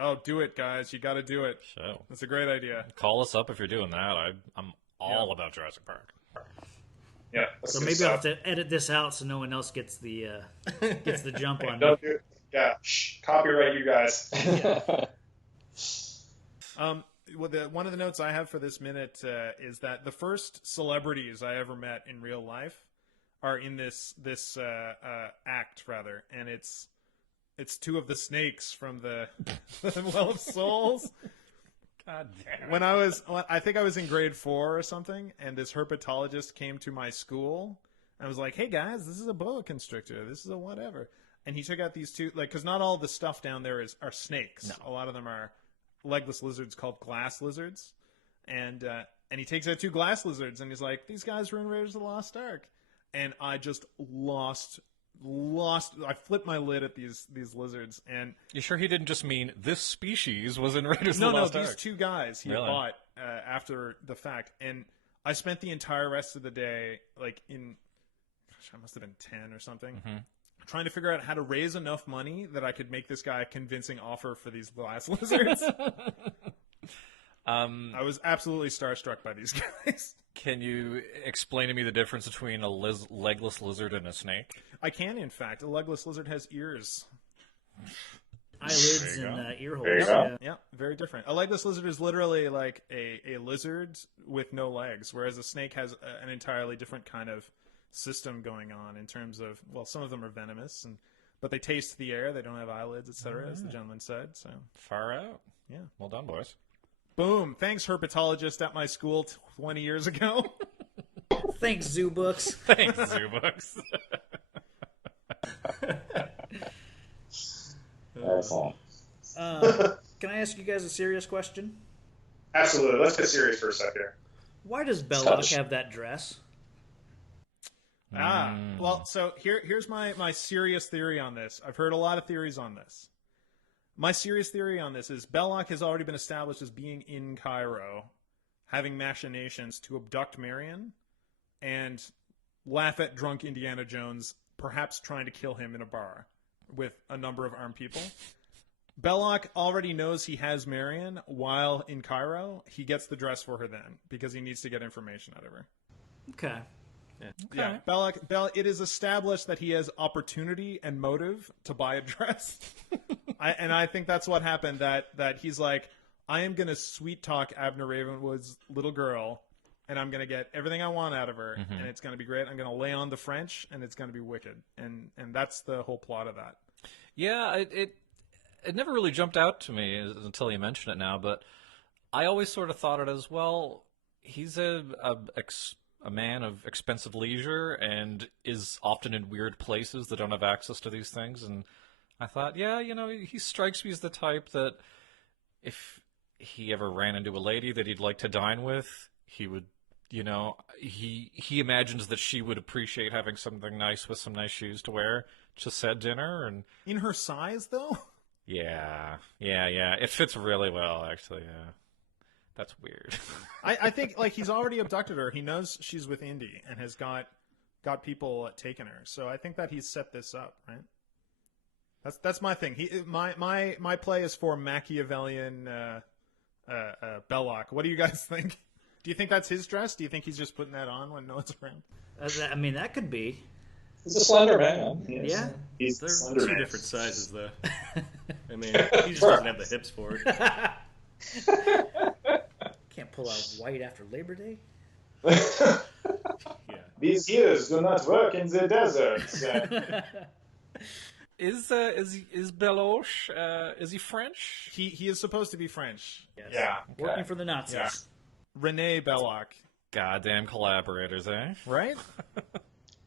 Oh, do it, guys! You got to do it. So that's a great idea. Call us up if you're doing that. I'm all about Jurassic Park. Yeah. So maybe I'll have to edit this out so no one else gets the jump on don't me. do it. Yeah. Copyright you guys. One of the notes I have for this minute is that the first celebrities I ever met in real life are in this act, rather, and it's two of the snakes from the Well of Souls. God damn. I think I was in grade 4 or something, and this herpetologist came to my school and was like, "Hey guys, this is a boa constrictor. This is a whatever." And he took out these two, because not all the stuff down there are snakes. No. A lot of them are legless lizards called glass lizards, and he takes out 2 glass lizards, and he's like, "These guys were in Raiders of the Lost Ark," and I just lost. I flipped my lid at these lizards, and you sure he didn't just mean this species was in Raiders of the Lost Ark? No, these 2 guys he bought after the fact, and I spent the entire rest of the day I must have been 10 or something. Trying to figure out how to raise enough money that I could make this guy a convincing offer for these glass lizards. I was absolutely starstruck by these guys. Can you explain to me the difference between a legless lizard and a snake? I can, in fact. A legless lizard has ears. Eyelids and ear holes. Yeah, very different. A legless lizard is literally like a lizard with no legs, whereas a snake has an entirely different kind of system going on in terms of, well, some of them are venomous, but they taste the air. They don't have eyelids, etc., as the gentleman said. So far out. Yeah. Well done, boys. Boom. Thanks, herpetologist at my school 20 years ago. Thanks, Zoo Books. Thanks, Zoo Books. Excellent. Can I ask you guys a serious question? Absolutely. Let's get serious for a second. Why does Belloc have that dress? Well, so here's my serious theory on this. I've heard a lot of theories on this. My serious theory on this is Belloc has already been established as being in Cairo, having machinations to abduct Marion and laugh at drunk Indiana Jones, perhaps trying to kill him in a bar with a number of armed people. Belloc already knows he has Marion while in Cairo. He gets the dress for her then because he needs to get information out of her. Okay. Yeah. Belloc, it is established that he has opportunity and motive to buy a dress. I think that's what happened, that he's like, I am going to sweet talk Abner Ravenwood's little girl, and I'm going to get everything I want out of her, and it's going to be great. I'm going to lay on the French, and it's going to be wicked. And that's the whole plot of that. Yeah, it never really jumped out to me until you mention it now, but I always sort of thought it as, well, he's a man of expensive leisure and is often in weird places that don't have access to these things. And I thought, yeah, he strikes me as the type that if he ever ran into a lady that he'd like to dine with, he would, he imagines that she would appreciate having something nice with some nice shoes to wear to said dinner. And in her size, though? Yeah. It fits really well, actually, yeah. That's weird. I think, like, he's already abducted her. He knows she's with Indy and has got people taking her. So I think that he's set this up, right? That's my thing. My play is for Machiavellian Belloc. What do you guys think? Do you think that's his dress? Do you think he's just putting that on when no one's around? I mean, that could be. He's a slender man. Yeah. He's slender two man. Different sizes, though. I mean, he just doesn't have the hips for it. Can't pull out white after Labor Day. Yeah. These heroes do not work in the deserts. Is Belloc, is he French? He is supposed to be French. Yes. Yeah. Working for the Nazis. Yeah. René Belloc. Goddamn collaborators, eh? Right?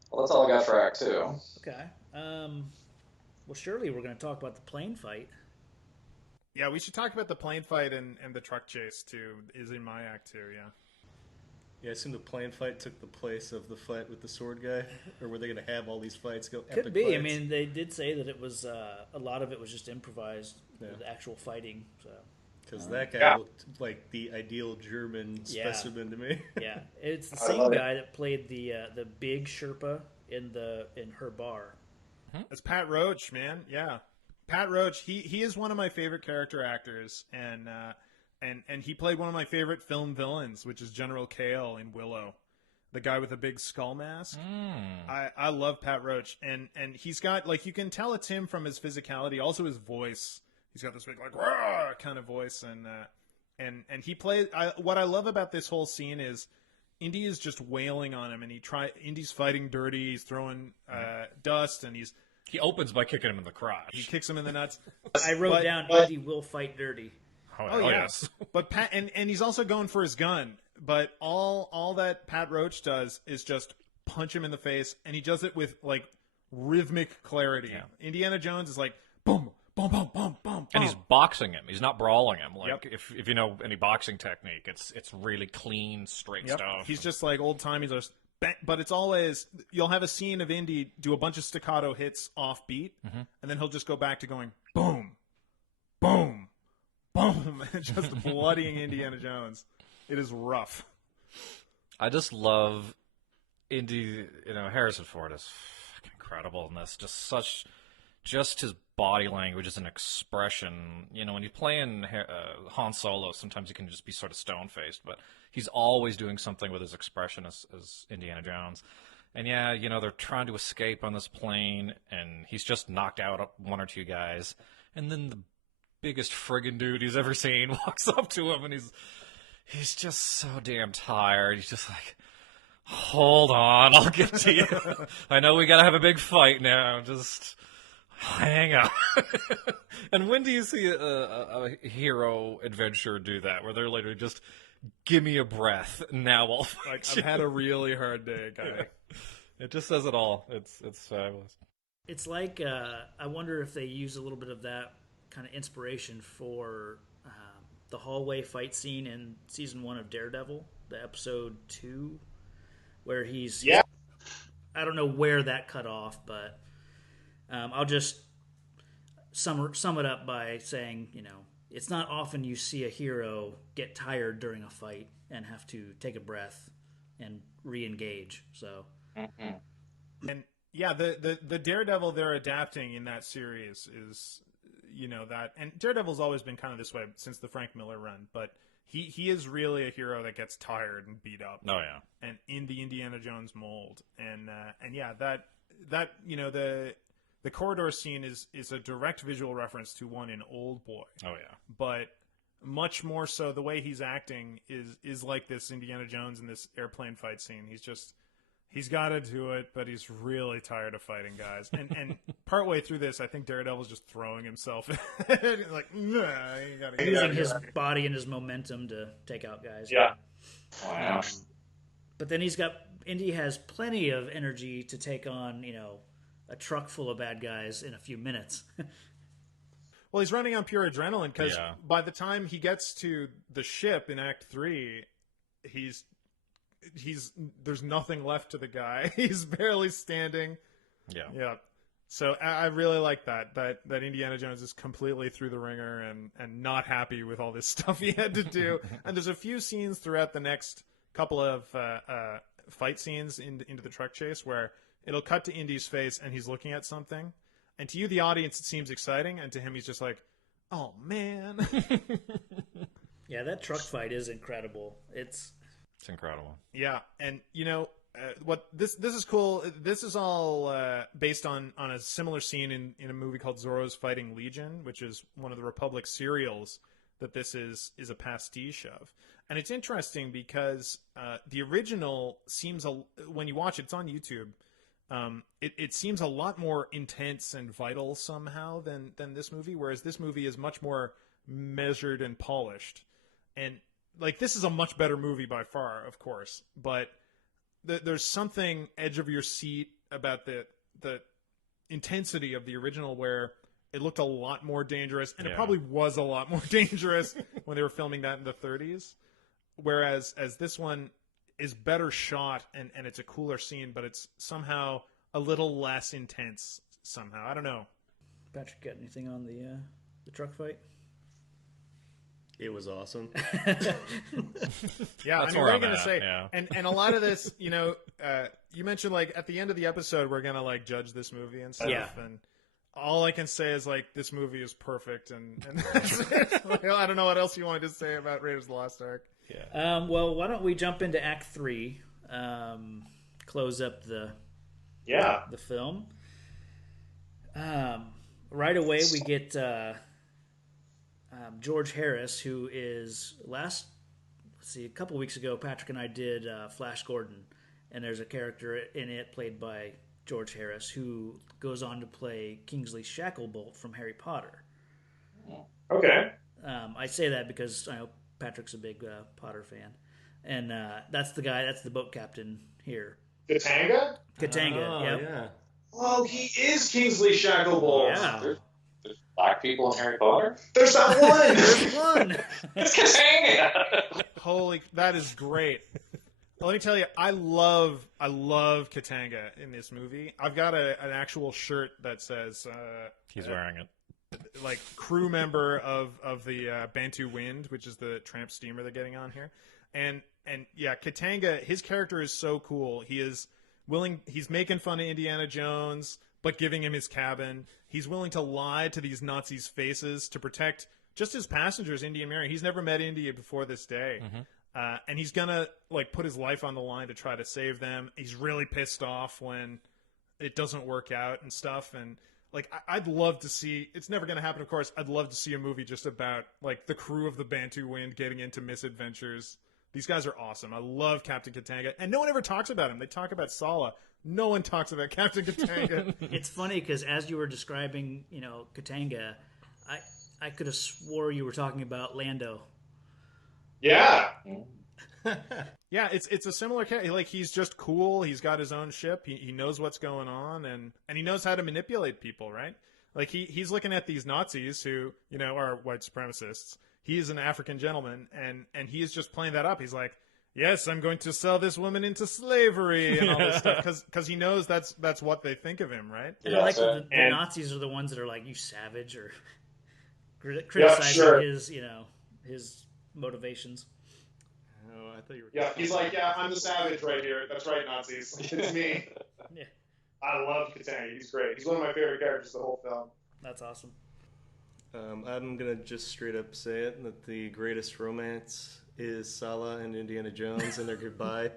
Well, that's all I got for Act 2. Okay. Well, surely we're going to talk about the plane fight. Yeah, we should talk about the plane fight and the truck chase, too, is in my act, too, yeah. Yeah, I assume the plane fight took the place of the fight with the sword guy? Or were they going to have all these fights go epic Could be. fights? I mean, they did say that it was, a lot of it was just improvised, the actual fighting, so... Because that guy looked like the ideal German Yeah. specimen to me. Yeah, it's the same guy that played the big Sherpa in her bar. It's Pat Roach, man. Yeah, Pat Roach. He is one of my favorite character actors, and he played one of my favorite film villains, which is General Kale in Willow, the guy with a big skull mask. I love Pat Roach, and he's got, like, you can tell it's him from his physicality, also his voice. He's got this big, like, rah kind of voice, and he plays. What I love about this whole scene is Indy is just wailing on him, and Indy's fighting dirty. He's throwing dust, and he opens by kicking him in the crotch. He kicks him in the nuts. I wrote down Indy will fight dirty. Oh yes, but Pat, and he's also going for his gun. But all that Pat Roach does is just punch him in the face, and he does it with, like, rhythmic clarity. Yeah. Indiana Jones is like boom. Boom, boom, boom, boom, and he's boxing him. He's not brawling him. Like, Yep. if you know any boxing technique, it's really clean, straight stuff. He's just like old timey, just bang, but it's always, you'll have a scene of Indy do a bunch of staccato hits off beat, and then he'll just go back to going boom, boom, boom, and just bloodying Indiana Jones. It is rough. I just love Indy. Harrison Ford is fucking incredible in this. Just his body language is an expression. When he's playing Han Solo, sometimes he can just be sort of stone-faced, but he's always doing something with his expression as Indiana Jones. And yeah, they're trying to escape on this plane, and he's just knocked out one or two guys. And then the biggest friggin' dude he's ever seen walks up to him, and he's just so damn tired. He's just like, hold on, I'll get to you. I know we gotta have a big fight now, just... hang on. And when do you see a hero adventure do that, where they're literally just, give me a breath, now I'll fight I've had a really hard day, guy. Yeah. It just says it all. It's fabulous. It's like, I wonder if they use a little bit of that kind of inspiration for the hallway fight scene in season 1 of Daredevil, the episode 2, where he's... Yeah. I don't know where that cut off, but... I'll just sum it up by saying, it's not often you see a hero get tired during a fight and have to take a breath and re-engage. So, and yeah, the Daredevil they're adapting in that series is, that, and Daredevil's always been kind of this way since the Frank Miller run, but he is really a hero that gets tired and beat up. Oh yeah, and in the Indiana Jones mold, and yeah, that the corridor scene is a direct visual reference to one in Old Boy. Oh yeah. But much more so, the way he's acting is like this Indiana Jones in this airplane fight scene. He's got to do it, but he's really tired of fighting guys. And partway through this, I think Daredevil's just throwing himself like, nah, you gotta using his body and his momentum to take out guys. Yeah. Wow. But then Indy has plenty of energy to take on, a truck full of bad guys in a few minutes. Well, he's running on pure adrenaline because by the time he gets to the ship in Act 3, he's there's nothing left to the guy. He's barely standing. Yeah. So I really like that Indiana Jones is completely through the ringer and not happy with all this stuff he had to do. And there's a few scenes throughout the next couple of fight scenes into the truck chase where it'll cut to Indy's face and he's looking at something. And to you, the audience, it seems exciting. And to him, he's just like, oh, man. Yeah, that truck fight is incredible. It's incredible. Yeah. And, what this is cool. This is all based on a similar scene in a movie called Zorro's Fighting Legion, which is one of the Republic serials that this is a pastiche of. And it's interesting because the original seems, when you watch it, it's on YouTube. It seems a lot more intense and vital somehow than this movie, whereas this movie is much more measured and polished. And like, this is a much better movie by far, of course, but there's something edge of your seat about the intensity of the original, where it looked a lot more dangerous, and it probably was a lot more dangerous when they were filming that in the 30s. Whereas this one is better shot and it's a cooler scene, but it's somehow a little less intense somehow. I don't know. Patrick, got anything on the truck fight? It was awesome. Yeah, That's I mean, what are you where going I'm to say? at, And a lot of this, you mentioned like at the end of the episode, we're going to like judge this movie and stuff. Yeah. And all I can say is like, this movie is perfect. And that's it. Like, I don't know what else you wanted to say about Raiders of the Lost Ark. Yeah. Well, why don't we jump into Act 3, close up the film. Right away, we get George Harris, who is a couple weeks ago, Patrick and I did Flash Gordon, and there's a character in it played by George Harris who goes on to play Kingsley Shacklebolt from Harry Potter. Okay. I say that because I know Patrick's a big Potter fan, and that's the guy. That's the boat captain here. Katanga? Katanga. Yeah. Oh, he is Kingsley Shacklebolt. Yeah. There's black people in Harry Potter? There's that one. There's one. It's Katanga! Holy, that is great. Well, let me tell you, I love Katanga in this movie. I've got an actual shirt that says he's wearing it. Like crew member of the Bantu Wind, which is the tramp steamer they're getting on here. And yeah, Katanga, his character is so cool. He's making fun of Indiana Jones, but giving him his cabin. He's willing to lie to these Nazis' faces to protect just his passengers, Indy and Mary. He's never met Indy before this day. Mm-hmm. And he's gonna like put his life on the line to try to save them. He's really pissed off when it doesn't work out and stuff. And like, I'd love to see, it's never going to happen, of course. I'd love to see a movie just about like the crew of the Bantu Wind getting into misadventures. These guys are awesome. I love Captain Katanga. And no one ever talks about him. They talk about Sala. No one talks about Captain Katanga. It's funny because as you were describing, Katanga, I could have swore you were talking about Lando. Yeah. Yeah, it's a similar character. Like, he's just cool. He's got his own ship. He knows what's going on, and he knows how to manipulate people, right? Like, he's looking at these Nazis who, are white supremacists. He's an African gentleman, and he is just playing that up. He's like, yes, I'm going to sell this woman into slavery and all this stuff, because he knows that's what they think of him, right? And I like the Nazis are the ones that are like, you savage, or criticizing his motivations. Oh, I thought you were. Yeah, he's like, yeah, I'm the savage right here. That's right, Nazis. It's me. Yeah. I love Katanga. He's great. He's one of my favorite characters of the whole film. That's awesome. I'm gonna just straight up say it that the greatest romance is Sala and Indiana Jones and their goodbye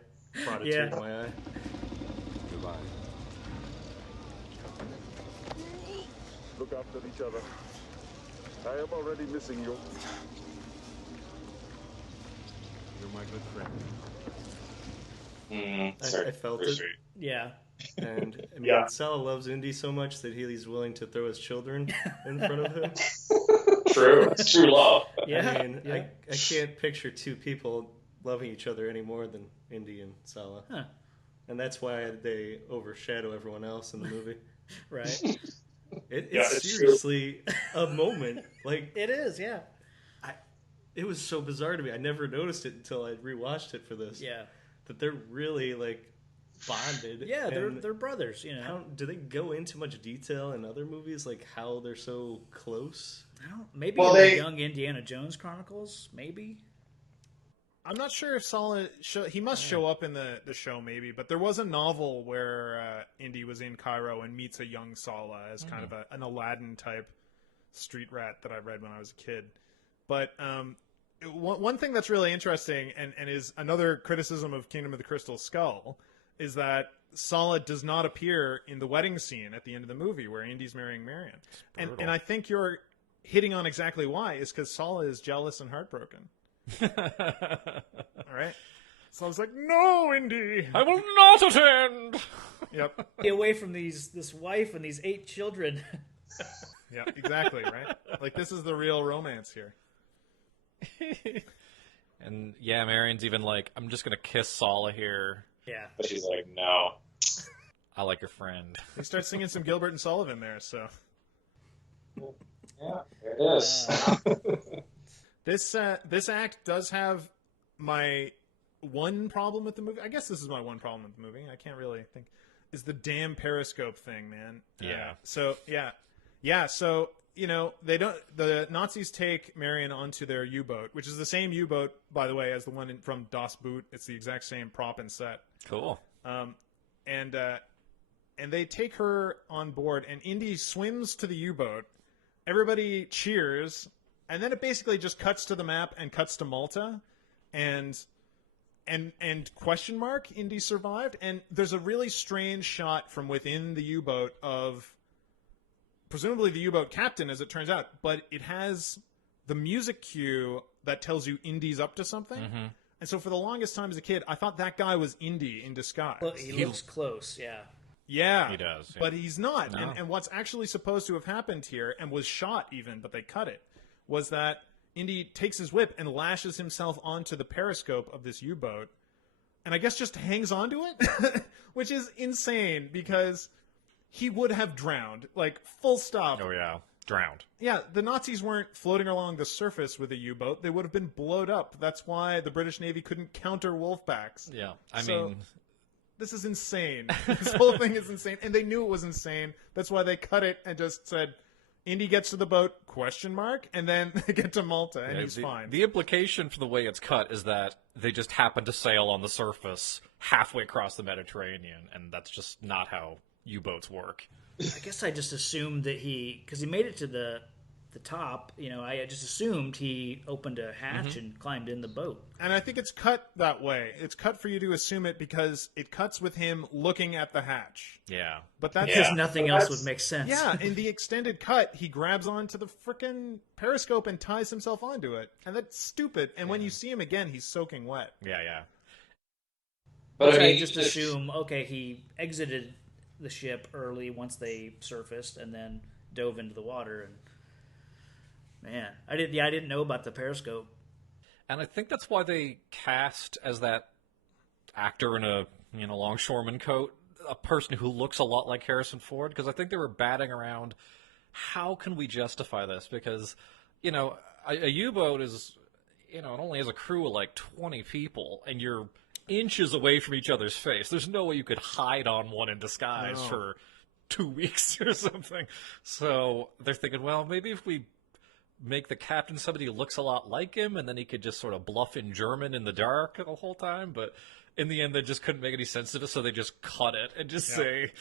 brought a tear to my eye. Goodbye. Look after each other. I am already missing you. You're my good friend. I felt it. Sweet. Yeah. And I mean, Sala loves Indy so much that he's willing to throw his children in front of him. True. It's true love. Yeah. I mean, I can't picture two people loving each other any more than Indy and Sala. Huh. And that's why they overshadow everyone else in the movie. Right. It's seriously a moment. Like it is, yeah. It was so bizarre to me. I never noticed it until I rewatched it for this. Yeah, that they're really like bonded. Yeah, they're brothers. You know, do they go into much detail in other movies, like how they're so close? I don't. Maybe in the Young Indiana Jones Chronicles. Maybe. I'm not sure if Sala he must show up in the show maybe, but there was a novel where Indy was in Cairo and meets a young Sala as kind of an Aladdin type street rat that I read when I was a kid. But one thing that's really interesting and is another criticism of Kingdom of the Crystal Skull is that Sala does not appear in the wedding scene at the end of the movie where Indy's marrying Marion. And I think you're hitting on exactly why is because Sala is jealous and heartbroken. All right. So I was like, "No, Indy, I will not attend." Yep. Get away from this wife and these 8 children. Yeah, exactly. Right. Like this is the real romance here. And yeah, Marion's even like, "I'm just gonna kiss Sala here." Yeah. But she's like, "No, I like your friend." He starts singing some Gilbert and Sullivan there. So. Yeah, there it is. This act does have my one problem with the movie. I guess this is my one problem with the movie. I can't really think. Is the damn periscope thing, man. Yeah. So the Nazis take Marion onto their U-boat, which is the same U-boat, by the way, as the one from Das Boot. It's the exact same prop and set. Cool. And they take her on board, and Indy swims to the U-boat. Everybody cheers. And then it basically just cuts to the map and cuts to Malta, and question mark, Indy survived. And there's a really strange shot from within the U-boat of presumably the U-boat captain, as it turns out, but it has the music cue that tells you Indy's up to something. Mm-hmm. And so for the longest time as a kid, I thought that guy was Indy in disguise. Well, he looks close, yeah. Yeah, he does, yeah. But he's not. No. And what's actually supposed to have happened here, and was shot even, but they cut it, was that Indy takes his whip and lashes himself onto the periscope of this U-boat, and I guess just hangs onto it, which is insane because he would have drowned, like full stop. Oh yeah, drowned. Yeah, the Nazis weren't floating along the surface with a U-boat; they would have been blown up. That's why the British Navy couldn't counter wolfbacks. Yeah, I So, mean, this is insane. This whole thing is insane, and they knew it was insane. That's why they cut it and just said, Indy gets to the boat, ? And then they get to Malta, and he's fine. The implication for the way it's cut is that they just happen to sail on the surface halfway across the Mediterranean, and that's just not how U-boats work. I guess I just assumed that because he made it to the top, I just assumed he opened a hatch and climbed in the boat. And I think it's cut that way. It's cut for you to assume it because it cuts with him looking at the hatch. Yeah. But that's because nothing else would make sense. Yeah, in the extended cut, he grabs onto the frickin' periscope and ties himself onto it. And that's stupid. And when you see him again, he's soaking wet. Yeah, yeah. But I just assume, okay, he exited the ship early once they surfaced and then dove into the water. And man, I didn't know about the periscope. And I think that's why they cast as that actor in a longshoreman coat a person who looks a lot like Harrison Ford, because I think they were batting around how can we justify this, because a U-boat is it only has a crew of like 20 people and you're inches away from each other's face. There's no way you could hide on one in disguise for 2 weeks or something. So they're thinking, well, maybe if we make the captain somebody who looks a lot like him, and then he could just sort of bluff in German in the dark the whole time. But in the end, they just couldn't make any sense of it, so they just cut it and just say,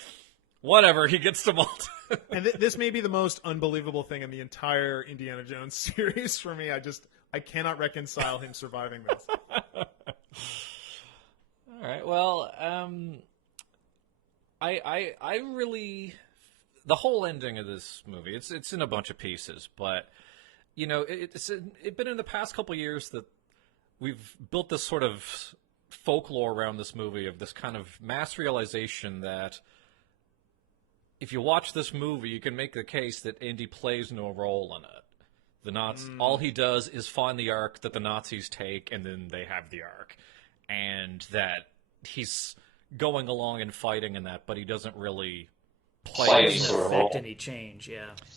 whatever, he gets to Malta. And this may be the most unbelievable thing in the entire Indiana Jones series for me. I cannot reconcile him surviving this. All right, well, I really, the whole ending of this movie, it's in a bunch of pieces, but it's been in the past couple years that we've built this sort of folklore around this movie of this kind of mass realization that if you watch this movie, you can make the case that Indy plays no role in it. All he does is find the Ark that the Nazis take, and then they have the Ark, and that he's going along and fighting in that, but he doesn't really doesn't affect any change.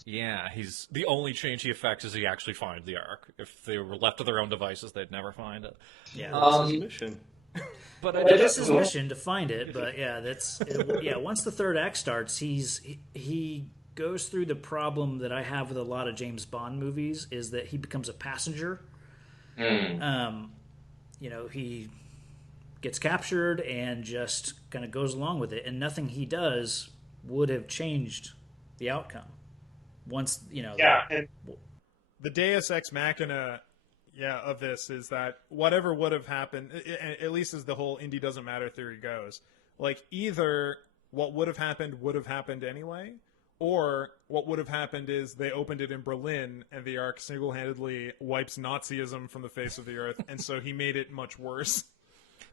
Yeah, he's the only change he affects is he actually finds the Ark. If they were left to their own devices, they'd never find it. That's his mission. But it is his mission to find it. But once the third act starts, he goes through the problem that I have with a lot of James Bond movies is that he becomes a passenger. He gets captured and just kind of goes along with it, and nothing he does would have changed the outcome. Once and the Deus Ex Machina, of this is that whatever would have happened, at least as the whole Indy doesn't matter theory goes, like either what would have happened anyway, or what would have happened is they opened it in Berlin and the Ark single-handedly wipes Nazism from the face of the earth, and so he made it much worse.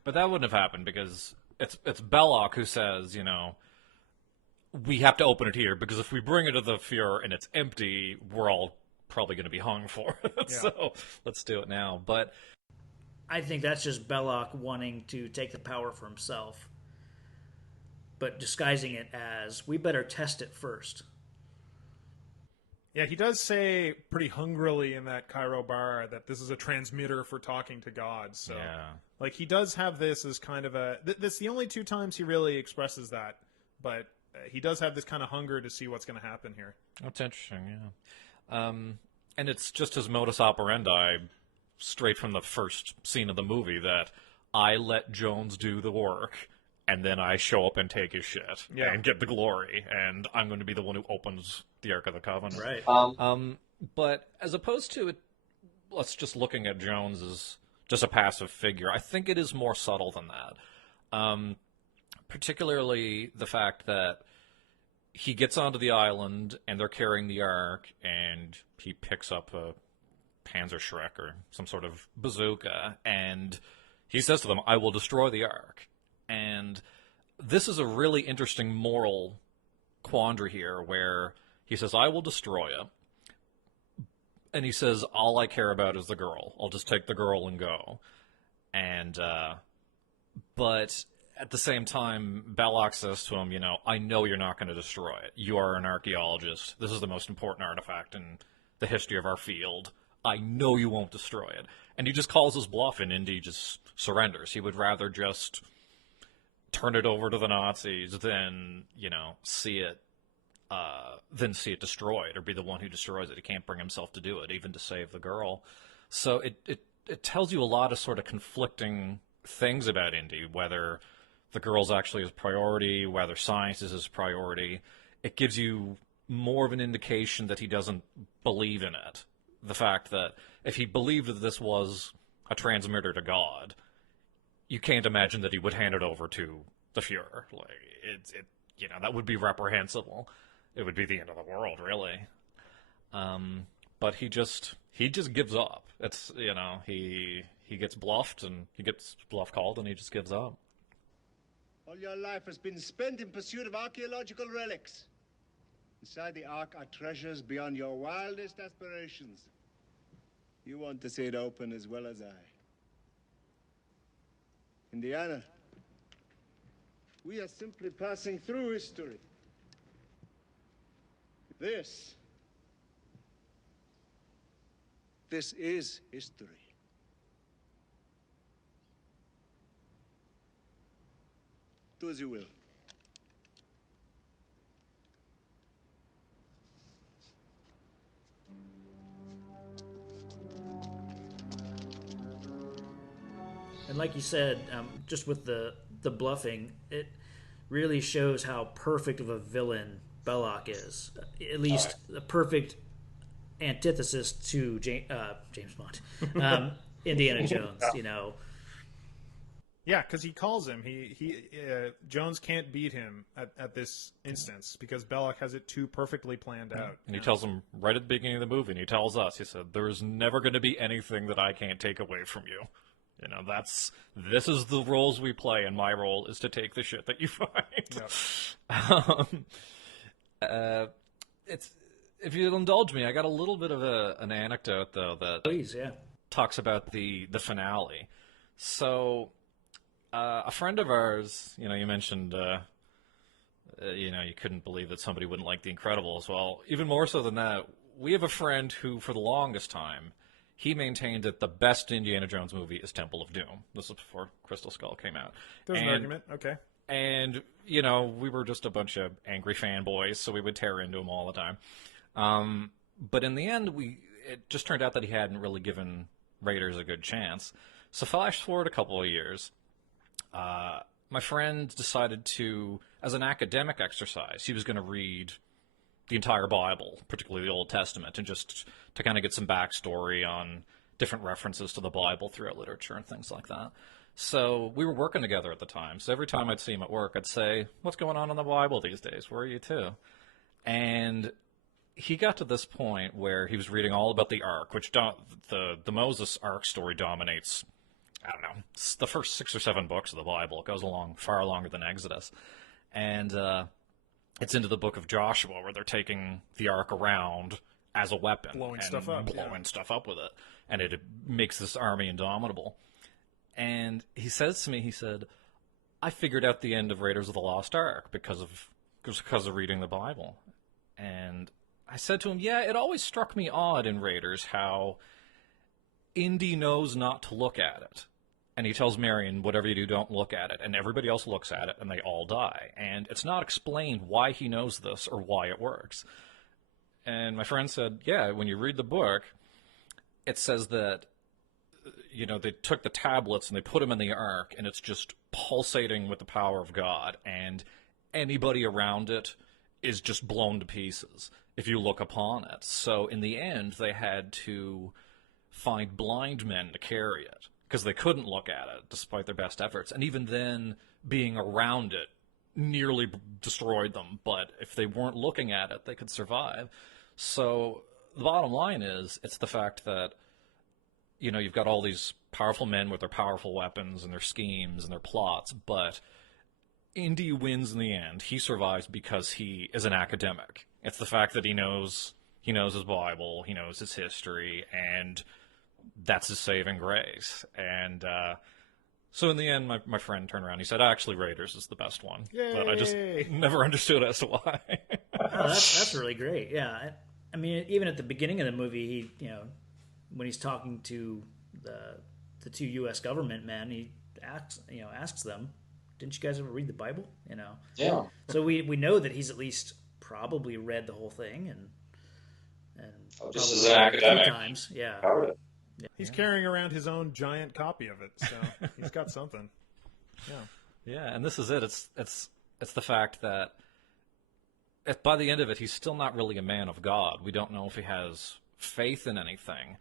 But that wouldn't have happened because it's Belloc who says, we have to open it here because if we bring it to the Fuhrer and it's empty, we're all probably going to be hung for it. So let's do it now. But I think that's just Belloc wanting to take the power for himself, but disguising it as, we better test it first. Yeah, he does say pretty hungrily in that Cairo bar that this is a transmitter for talking to God. So, like, he does have this as kind of a... That's the only two times he really expresses that, but he does have this kind of hunger to see what's going to happen here. That's interesting, and it's just his modus operandi straight from the first scene of the movie that I let Jones do the work, and then I show up and take his shit and get the glory, and I'm going to be the one who opens the Ark of the Covenant. Right. But as opposed to it, let's just looking at Jones as just a passive figure, I think it is more subtle than that. Particularly the fact that he gets onto the island, and they're carrying the Ark, and he picks up a Panzerschreck or some sort of bazooka, and he says to them, I will destroy the Ark. And this is a really interesting moral quandary here, where he says, I will destroy it, and he says, all I care about is the girl. I'll just take the girl and go. And, but at the same time, Belloc says to him, I know you're not going to destroy it. You are an archaeologist. This is the most important artifact in the history of our field. I know you won't destroy it. And he just calls his bluff, and Indy just surrenders. He would rather just turn it over to the Nazis than, see it destroyed or be the one who destroys it. He can't bring himself to do it, even to save the girl. So it tells you a lot of sort of conflicting things about Indy, whether the girl's actually his priority, whether science is his priority. It gives you more of an indication that he doesn't believe in it. The fact that if he believed that this was a transmitter to God, you can't imagine that he would hand it over to the Fuhrer. Like, that would be reprehensible. It would be the end of the world, really. But he just gives up. It's, he gets bluffed, and he gets bluff called, and he just gives up. All your life has been spent in pursuit of archaeological relics. Inside the Ark are treasures beyond your wildest aspirations. You want to see it open as well as I. Indiana, we are simply passing through history. This is history. Do as you will. And like you said, just with the bluffing, it really shows how perfect of a villain Belloc is. At least a perfect antithesis to James Bond, Indiana Jones. Yeah, because he calls him. Jones can't beat him at this instance because Belloc has it too perfectly planned out. And he tells him right at the beginning of the movie, and he tells us, he said, "There is never going to be anything that I can't take away from you." This is the roles we play, and my role is to take the shit that you find. Yep. If you'll indulge me, I got a little bit of an anecdote though that talks about the finale. So, a friend of ours, you mentioned You couldn't believe that somebody wouldn't like The Incredibles. Well, even more so than that, we have a friend who, for the longest time, he maintained that the best Indiana Jones movie is Temple of Doom. This was before Crystal Skull came out. There's an argument, okay. And, we were just a bunch of angry fanboys, so we would tear into him all the time. But in the end, it just turned out that he hadn't really given Raiders a good chance. So flash forward a couple of years, my friend decided to, as an academic exercise, he was going to read the entire Bible, particularly the Old Testament, and just to kind of get some backstory on different references to the Bible throughout literature and things like that. So we were working together at the time. So every time I'd see him at work, I'd say, "What's going on in the Bible these days? Where are you too?" And he got to this point where he was reading all about the Ark, which the Moses Ark story dominates, I don't know, the first 6 or 7 books of the Bible. It goes along far longer than Exodus. And it's into the book of Joshua, where they're taking the Ark around as a weapon. Blowing and stuff up. Blowing stuff up with it. And it makes this army indomitable. And he says to me, he said, "I figured out the end of Raiders of the Lost Ark because of reading the Bible." And I said to him, "Yeah, it always struck me odd in Raiders how Indy knows not to look at it. And he tells Marion, whatever you do, don't look at it. And everybody else looks at it, and they all die. And it's not explained why he knows this or why it works." And my friend said, "Yeah, when you read the book, it says that, they took the tablets and they put them in the Ark, and it's just pulsating with the power of God. And anybody around it is just blown to pieces if you look upon it. So in the end, they had to find blind men to carry it, because they couldn't look at it, despite their best efforts. And even then, being around it nearly destroyed them. But if they weren't looking at it, they could survive. So the bottom line is, it's the fact that, you've got all these powerful men with their powerful weapons and their schemes and their plots, but Indy wins in the end. He survives because he is an academic. It's the fact that he knows his Bible, he knows his history, and that's his saving grace. And so in the end, my friend turned around and he said, "Actually, Raiders is the best one." Yay! But I just never understood as to why. Oh, that's really great. Yeah. I mean, even at the beginning of the movie, he, when he's talking to the 2 U.S. government men, he asks them, "Didn't you guys ever read the Bible?" Yeah. So we know that he's at least probably read the whole thing and just as an academic times. Yeah. He's carrying around his own giant copy of it, so he's got something. Yeah. Yeah, and this is it. It's the fact that by the end of it, he's still not really a man of God. We don't know if he has faith in anything.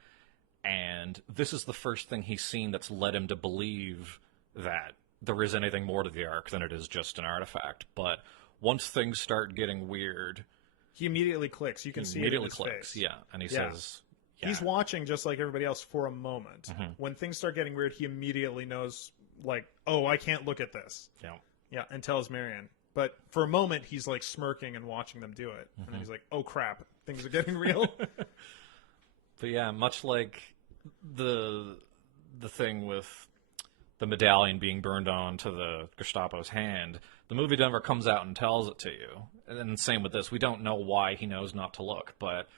And this is the first thing he's seen that's led him to believe that there is anything more to the Ark than it is just an artifact. But once things start getting weird, he immediately clicks. You can see it in his face. Yeah, and he says, yeah. He's watching just like everybody else for a moment. Mm-hmm. When things start getting weird, he immediately knows, like, "Oh, I can't look at this." Yeah. Yeah, and tells Marion. But for a moment, he's like smirking and watching them do it. Mm-hmm. And then he's like, "Oh crap, things are getting real." But yeah, much like the thing with the medallion being burned onto the Gestapo's hand, the movie never comes out and tells it to you. And same with this. We don't know why he knows not to look, but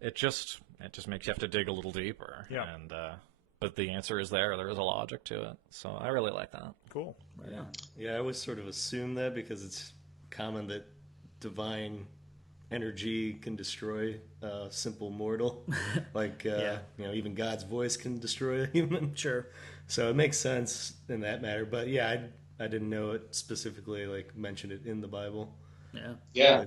it just makes you have to dig a little deeper. Yeah. And but the answer is there. There is a logic to it. So I really like that. Cool. Yeah. Yeah, I always sort of assume that because it's common that divine energy can destroy a simple mortal. Like, even God's voice can destroy a human. Sure. So it makes sense in that matter. But yeah, I didn't know it specifically, like, mentioned it in the Bible. Yeah. Yeah.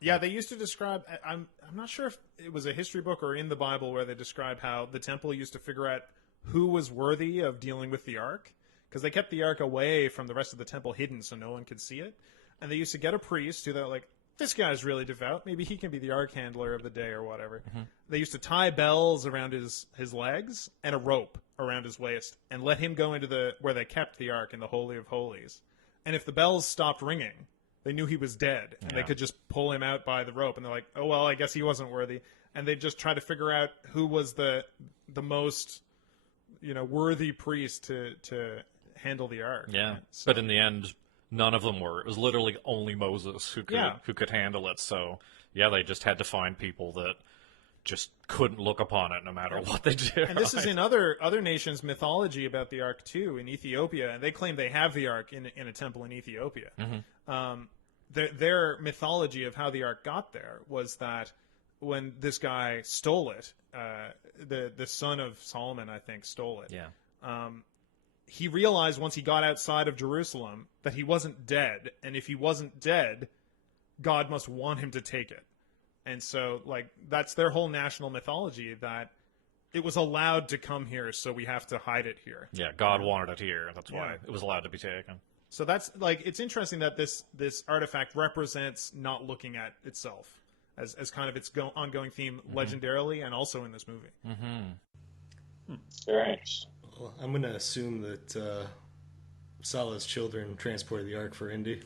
Yeah, they used to describe, I'm not sure if it was a history book or in the Bible where they describe how the temple used to figure out who was worthy of dealing with the Ark. Because they kept the Ark away from the rest of the temple hidden so no one could see it. And they used to get a priest who they're like, "This guy's really devout. Maybe he can be the Ark handler of the day or whatever." Mm-hmm. They used to tie bells around his legs and a rope around his waist and let him go into where they kept the Ark in the Holy of Holies. And if the bells stopped ringing, they knew he was dead. And they could just pull him out by the rope. And they're like, "Oh, well, I guess he wasn't worthy." And they'd just try to figure out who was the most, worthy priest to handle the Ark. Yeah. So, but in the end, none of them were. It was literally only Moses who could handle it. So yeah, they just had to find people that just couldn't look upon it no matter what they did. And this is in other nations' mythology about the Ark too. In Ethiopia, and they claim they have the Ark in a temple in Ethiopia. Mm-hmm. Their mythology of how the Ark got there was that when this guy stole it, the son of Solomon, I think, stole it. Yeah. He realized once he got outside of Jerusalem that he wasn't dead, and if he wasn't dead, God must want him to take it. And so, like, that's their whole national mythology, that it was allowed to come here, so we have to hide it here. Yeah, God wanted it here. That's why it was allowed to be taken. So that's, like, it's interesting that this artifact represents not looking at itself as kind of its ongoing theme, legendarily, and also in this movie. Mm-hmm. Very interesting. Well, I'm going to assume that Salah's children transported the Ark for Indy.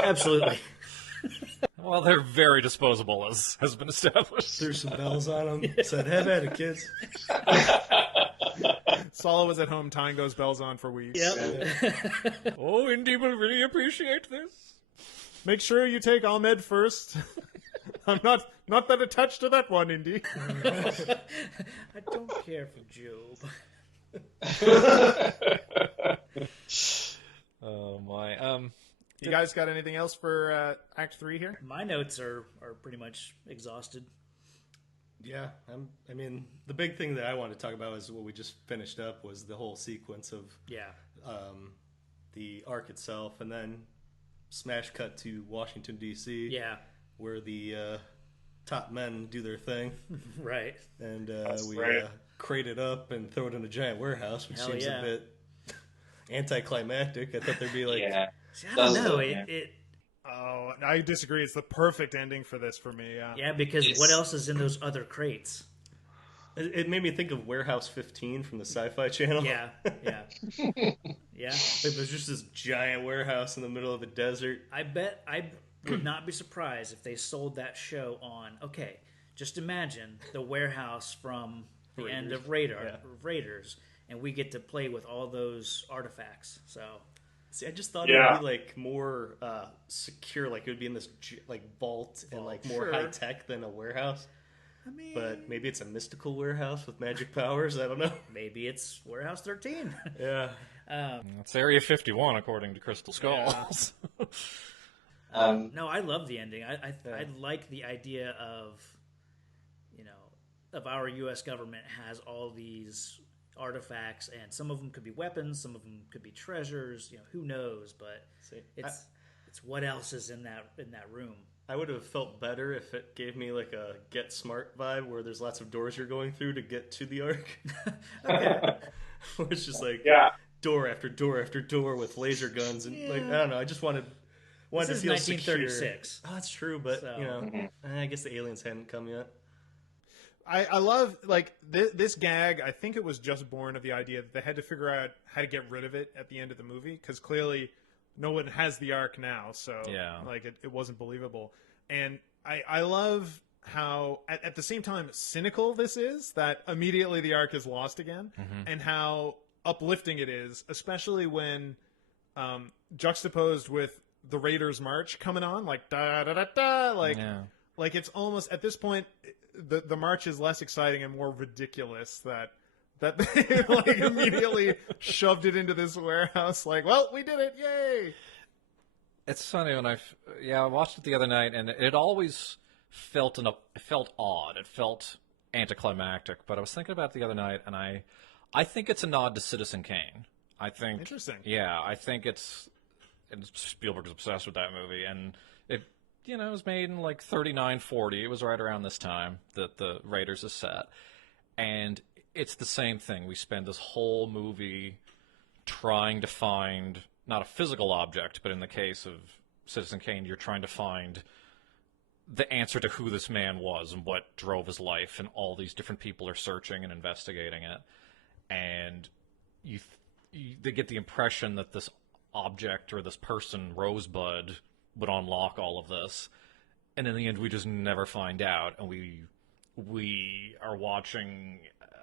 Absolutely. Well, they're very disposable, as has been established. Threw some bells on them. Said, have at it, kids. Salah was at home tying those bells on for weeks. Yep. Oh, Indy will really appreciate this. Make sure you take Ahmed first. I'm not that attached to that one, Indy. I don't care for Job. Oh, my. You guys got anything else for Act 3 here? My notes are pretty much exhausted. Yeah, I mean, the big thing that I wanted to talk about is what we just finished up was the whole sequence of the Ark itself, and then smash cut to Washington, D.C. Yeah. Where the top men do their thing. Right. And we crate it up and throw it in a giant warehouse, which seems a bit anticlimactic. I thought there'd be like... Yeah. See, I don't know. Oh, I disagree. It's the perfect ending for this for me. Yeah. Yeah, because what else is in those other crates? It made me think of Warehouse 15 from the Sci-Fi Channel. Yeah. Yeah. Yeah. It was just this giant warehouse in the middle of the desert. I bet I would not be surprised if they sold that show on. Okay, just imagine the warehouse from the end of Raiders, and we get to play with all those artifacts. So. See, I just thought it would be like more secure, like it would be in this like vault and like more high tech than a warehouse. I mean, but maybe it's a mystical warehouse with magic powers. I don't know. Maybe it's Warehouse 13. Yeah, it's Area 51 according to Crystal Skulls. Yeah. No, I love the ending. I like the idea of our U.S. government has all these artifacts, and some of them could be weapons, some of them could be treasures. Who knows? But it's what else is in that room. I would have felt better if it gave me like a Get Smart vibe, where there's lots of doors you're going through to get to the Ark. Where it's just like door after door after door with laser guns and like I don't know. I just wanted to feel 1936. Secure. Oh, that's true, but I guess the aliens hadn't come yet. I love, like, this gag. I think it was just born of the idea that they had to figure out how to get rid of it at the end of the movie, because clearly no one has the Ark now, so like it wasn't believable. And I love how, at the same time, cynical this is, that immediately the Ark is lost again, and how uplifting it is, especially when juxtaposed with the Raiders March coming on, like, da-da-da-da, like it's almost, at this point, the march is less exciting and more ridiculous that they like immediately shoved it into this warehouse. Like, well, we did it! Yay! It's funny when I watched it the other night, and it always felt odd. It felt anticlimactic. But I was thinking about it the other night, and I think it's a nod to Citizen Kane. I think interesting. Yeah, I think and Spielberg's obsessed with that movie, and it. It was made in like 39, 40. It was right around this time that the Raiders is set. And it's the same thing. We spend this whole movie trying to find, not a physical object, but in the case of Citizen Kane, you're trying to find the answer to who this man was and what drove his life. And all these different people are searching and investigating it. And they get the impression that this object or this person, Rosebud, would unlock all of this, and in the end we just never find out, and we are watching,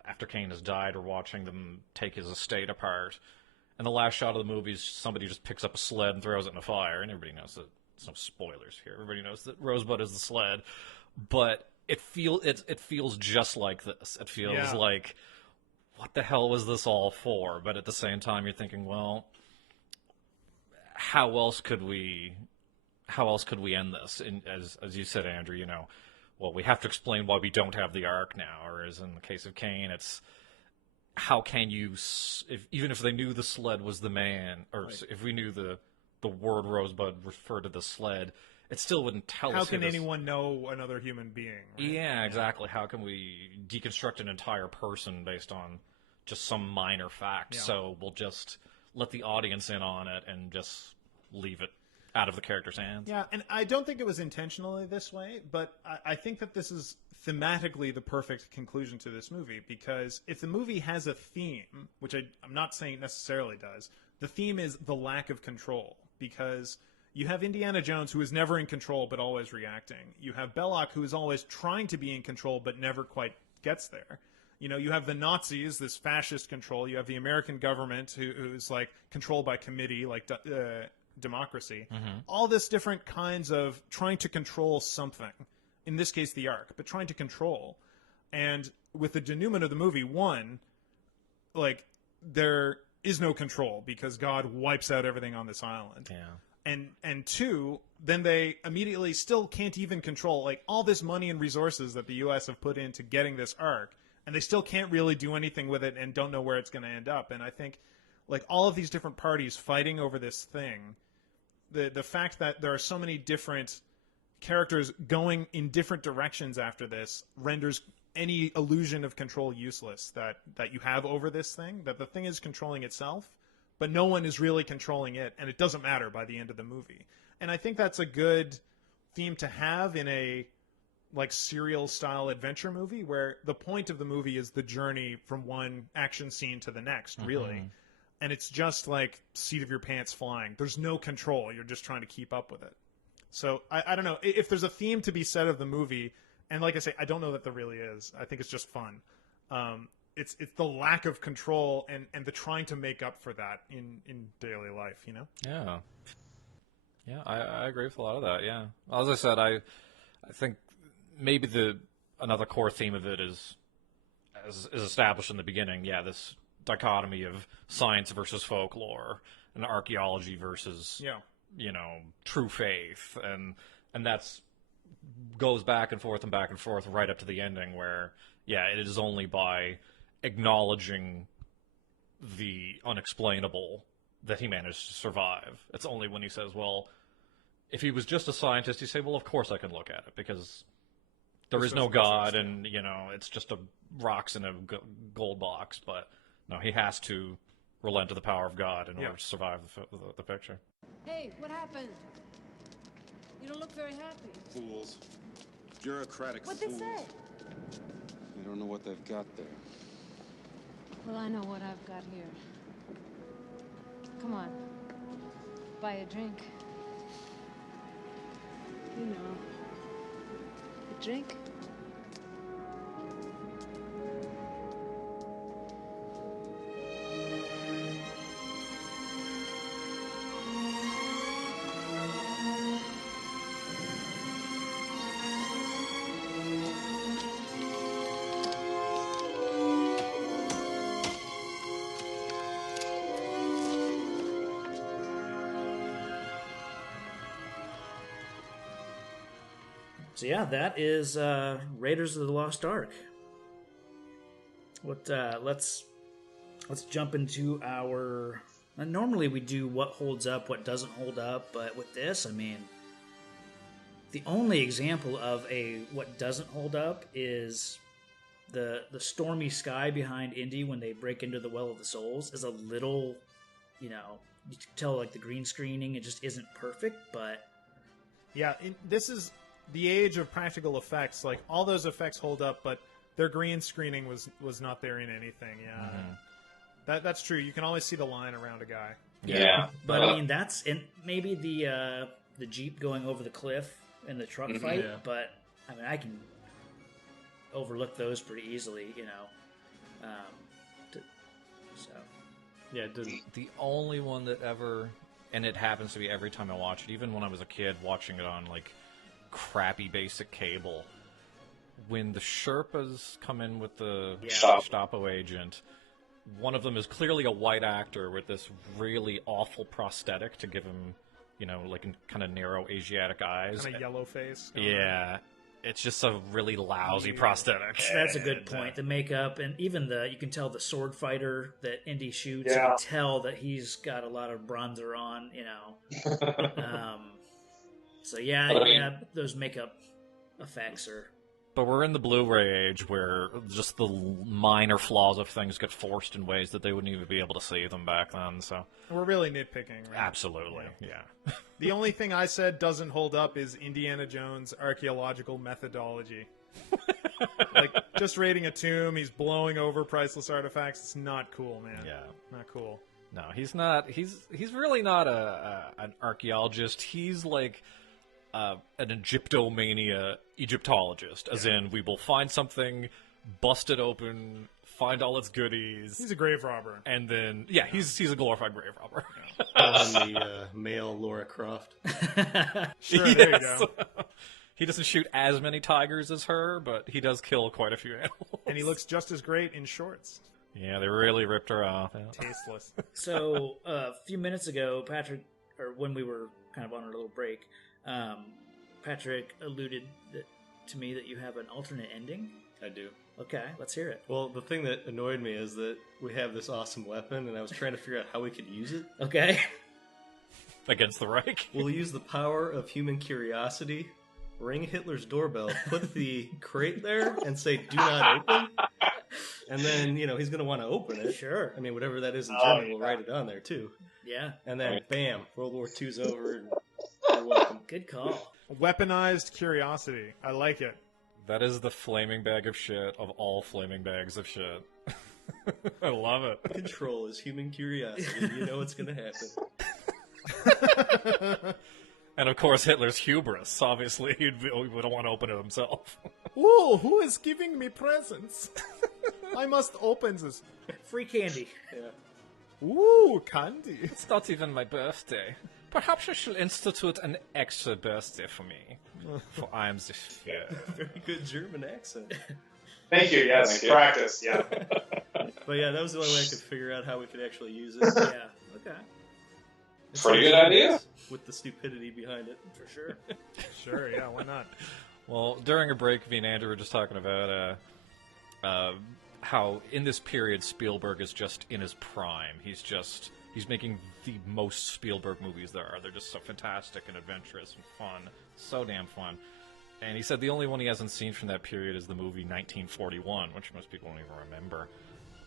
after Kane has died, we're watching them take his estate apart, And the last shot of the movie is somebody just picks up a sled and throws it in a fire, and everybody knows that. There's no spoilers here. Everybody knows that Rosebud is the sled, but it feels just like this. It feels like, what the hell was this all for? But at the same time, you're thinking, well, how else could we end this? And as you said, Andrew, well, we have to explain why we don't have the Ark now, or as in the case of Cain, it's how can you, even if they knew the sled was the man, or if we knew the word Rosebud referred to the sled, it still wouldn't tell us. How can anyone know another human being? Right? Yeah, exactly. How can we deconstruct an entire person based on just some minor fact? Yeah. So we'll just let the audience in on it and just leave it out of the character's hands. Yeah, and I don't think it was intentionally this way, but I think that this is thematically the perfect conclusion to this movie, because if the movie has a theme, which I'm not saying necessarily does, the theme is the lack of control, because you have Indiana Jones, who is never in control but always reacting. You have Belloc, who is always trying to be in control but never quite gets there. You have the Nazis, this fascist control. You have the American government, who's like controlled by committee, like democracy. Mm-hmm. All this different kinds of trying to control something. In this case, the Ark, but trying to control. And with the denouement of the movie, one, like, there is no control because God wipes out everything on this island. Yeah. And two, then they immediately still can't even control, like, all this money and resources that the U.S. have put into getting this Ark, and they still can't really do anything with it and don't know where it's going to end up. And I think, like, all of these different parties fighting over this thing, the fact that there are so many different characters going in different directions after this renders any illusion of control useless that you have over this thing, that the thing is controlling itself, but no one is really controlling it, and it doesn't matter by the end of the movie. And I think that's a good theme to have in a, like, serial-style adventure movie, where the point of the movie is the journey from one action scene to the next, really. Mm-hmm. And it's just like seat of your pants flying. There's no control. You're just trying to keep up with it. So I don't know. If there's a theme to be said of the movie, and like I say, I don't know that there really is. I think it's just fun. It's the lack of control and the trying to make up for that in daily life, Yeah. Yeah, I agree with a lot of that, yeah. As I said, I think maybe another core theme of it is established in the beginning, this dichotomy of science versus folklore and archaeology versus true faith, and that's goes back and forth right up to the ending, where it is only by acknowledging the unexplainable that he managed to survive. It's only when he says, well, if he was just a scientist, you say, well, of course I can look at it, because there is no God, and it's just rocks in a gold box. But no, he has to relent to the power of God in order to survive the picture. Hey, what happened? You don't look very happy. Fools. Bureaucratic What'd fools. they say? You don't know what they've got there. Well, I know what I've got here. Come on. Buy a drink. You know. A drink? So yeah, that is Raiders of the Lost Ark. Let's jump into our. Normally we do what holds up, what doesn't hold up, but with this, I mean, the only example of what doesn't hold up is the stormy sky behind Indy when they break into the Well of the Souls is a little, you can tell like the green screening, it just isn't perfect, but yeah, this is the age of practical effects. Like, all those effects hold up, but their green screening was not there in anything. Yeah, that's true. You can always see the line around a guy. Yeah, but I mean that's maybe the Jeep going over the cliff in the truck fight. Yeah. But I mean I can overlook those pretty easily, Yeah, it didn't. The only one that ever, and it happens to be every time I watch it, even when I was a kid watching it on like crappy basic cable, when the Sherpas come in with the Gestapo agent, one of them is clearly a white actor with this really awful prosthetic to give him, you know, like kind of narrow Asiatic eyes. Kind of yellow face. Yeah. It's just a really lousy prosthetic. That's a good point. The makeup and even you can tell the sword fighter that Indy shoots, you can tell that he's got a lot of bronzer on, you know. So those makeup effects are... But we're in the Blu-ray age where just the minor flaws of things get forced in ways that they wouldn't even be able to see them back then. So we're really nitpicking, right? Absolutely, yeah. The only thing I said doesn't hold up is Indiana Jones' archaeological methodology. Like, just raiding a tomb, he's blowing over priceless artifacts. It's not cool, man. Yeah. Not cool. No, he's not. He's really not an archaeologist. He's like... an Egyptomania Egyptologist, as in we will find something, bust it open, find all its goodies. He's a grave robber, and then he's a glorified grave robber. On the male Laura Croft. Sure, there you go. He doesn't shoot as many tigers as her, but he does kill quite a few animals. And he looks just as great in shorts. Yeah, they really ripped her off. Tasteless. So a few minutes ago, Patrick, or when we were kind of on our little break, Patrick alluded to me that you have an alternate ending. I do. Okay, let's hear it. Well, the thing that annoyed me is that we have this awesome weapon, and I was trying to figure out how we could use it. Okay. Against the Reich? We'll use the power of human curiosity, ring Hitler's doorbell, put the crate there, and say, "Do not open." And then, he's going to want to open it. Sure. I mean, whatever that is in German, we'll write it on there, too. Yeah. And then, bam, World War II's over, and you're welcome. Good call. Weaponized curiosity. I like it. That is the flaming bag of shit of all flaming bags of shit. I love it. Control is human curiosity. You know what's going to happen. And of course, Hitler's hubris. Obviously, he wouldn't want to open it himself. Ooh, who is giving me presents? I must open this. Free candy. Yeah. Ooh, candy. It's not even my birthday. Perhaps I should institute an extra birthday for me. For I am the fair. Very good German accent. Thank you, yes. Practice, yeah. But yeah, that was the only way I could figure out how we could actually use it. Yeah, okay. Pretty good idea. With the stupidity behind it. For sure. Sure, yeah, why not? Well, during a break, me and Andrew were just talking about how in this period Spielberg is just in his prime. He's making the most Spielberg movies there are. They're just so fantastic and adventurous and fun. So damn fun. And he said the only one he hasn't seen from that period is the movie 1941, which most people don't even remember.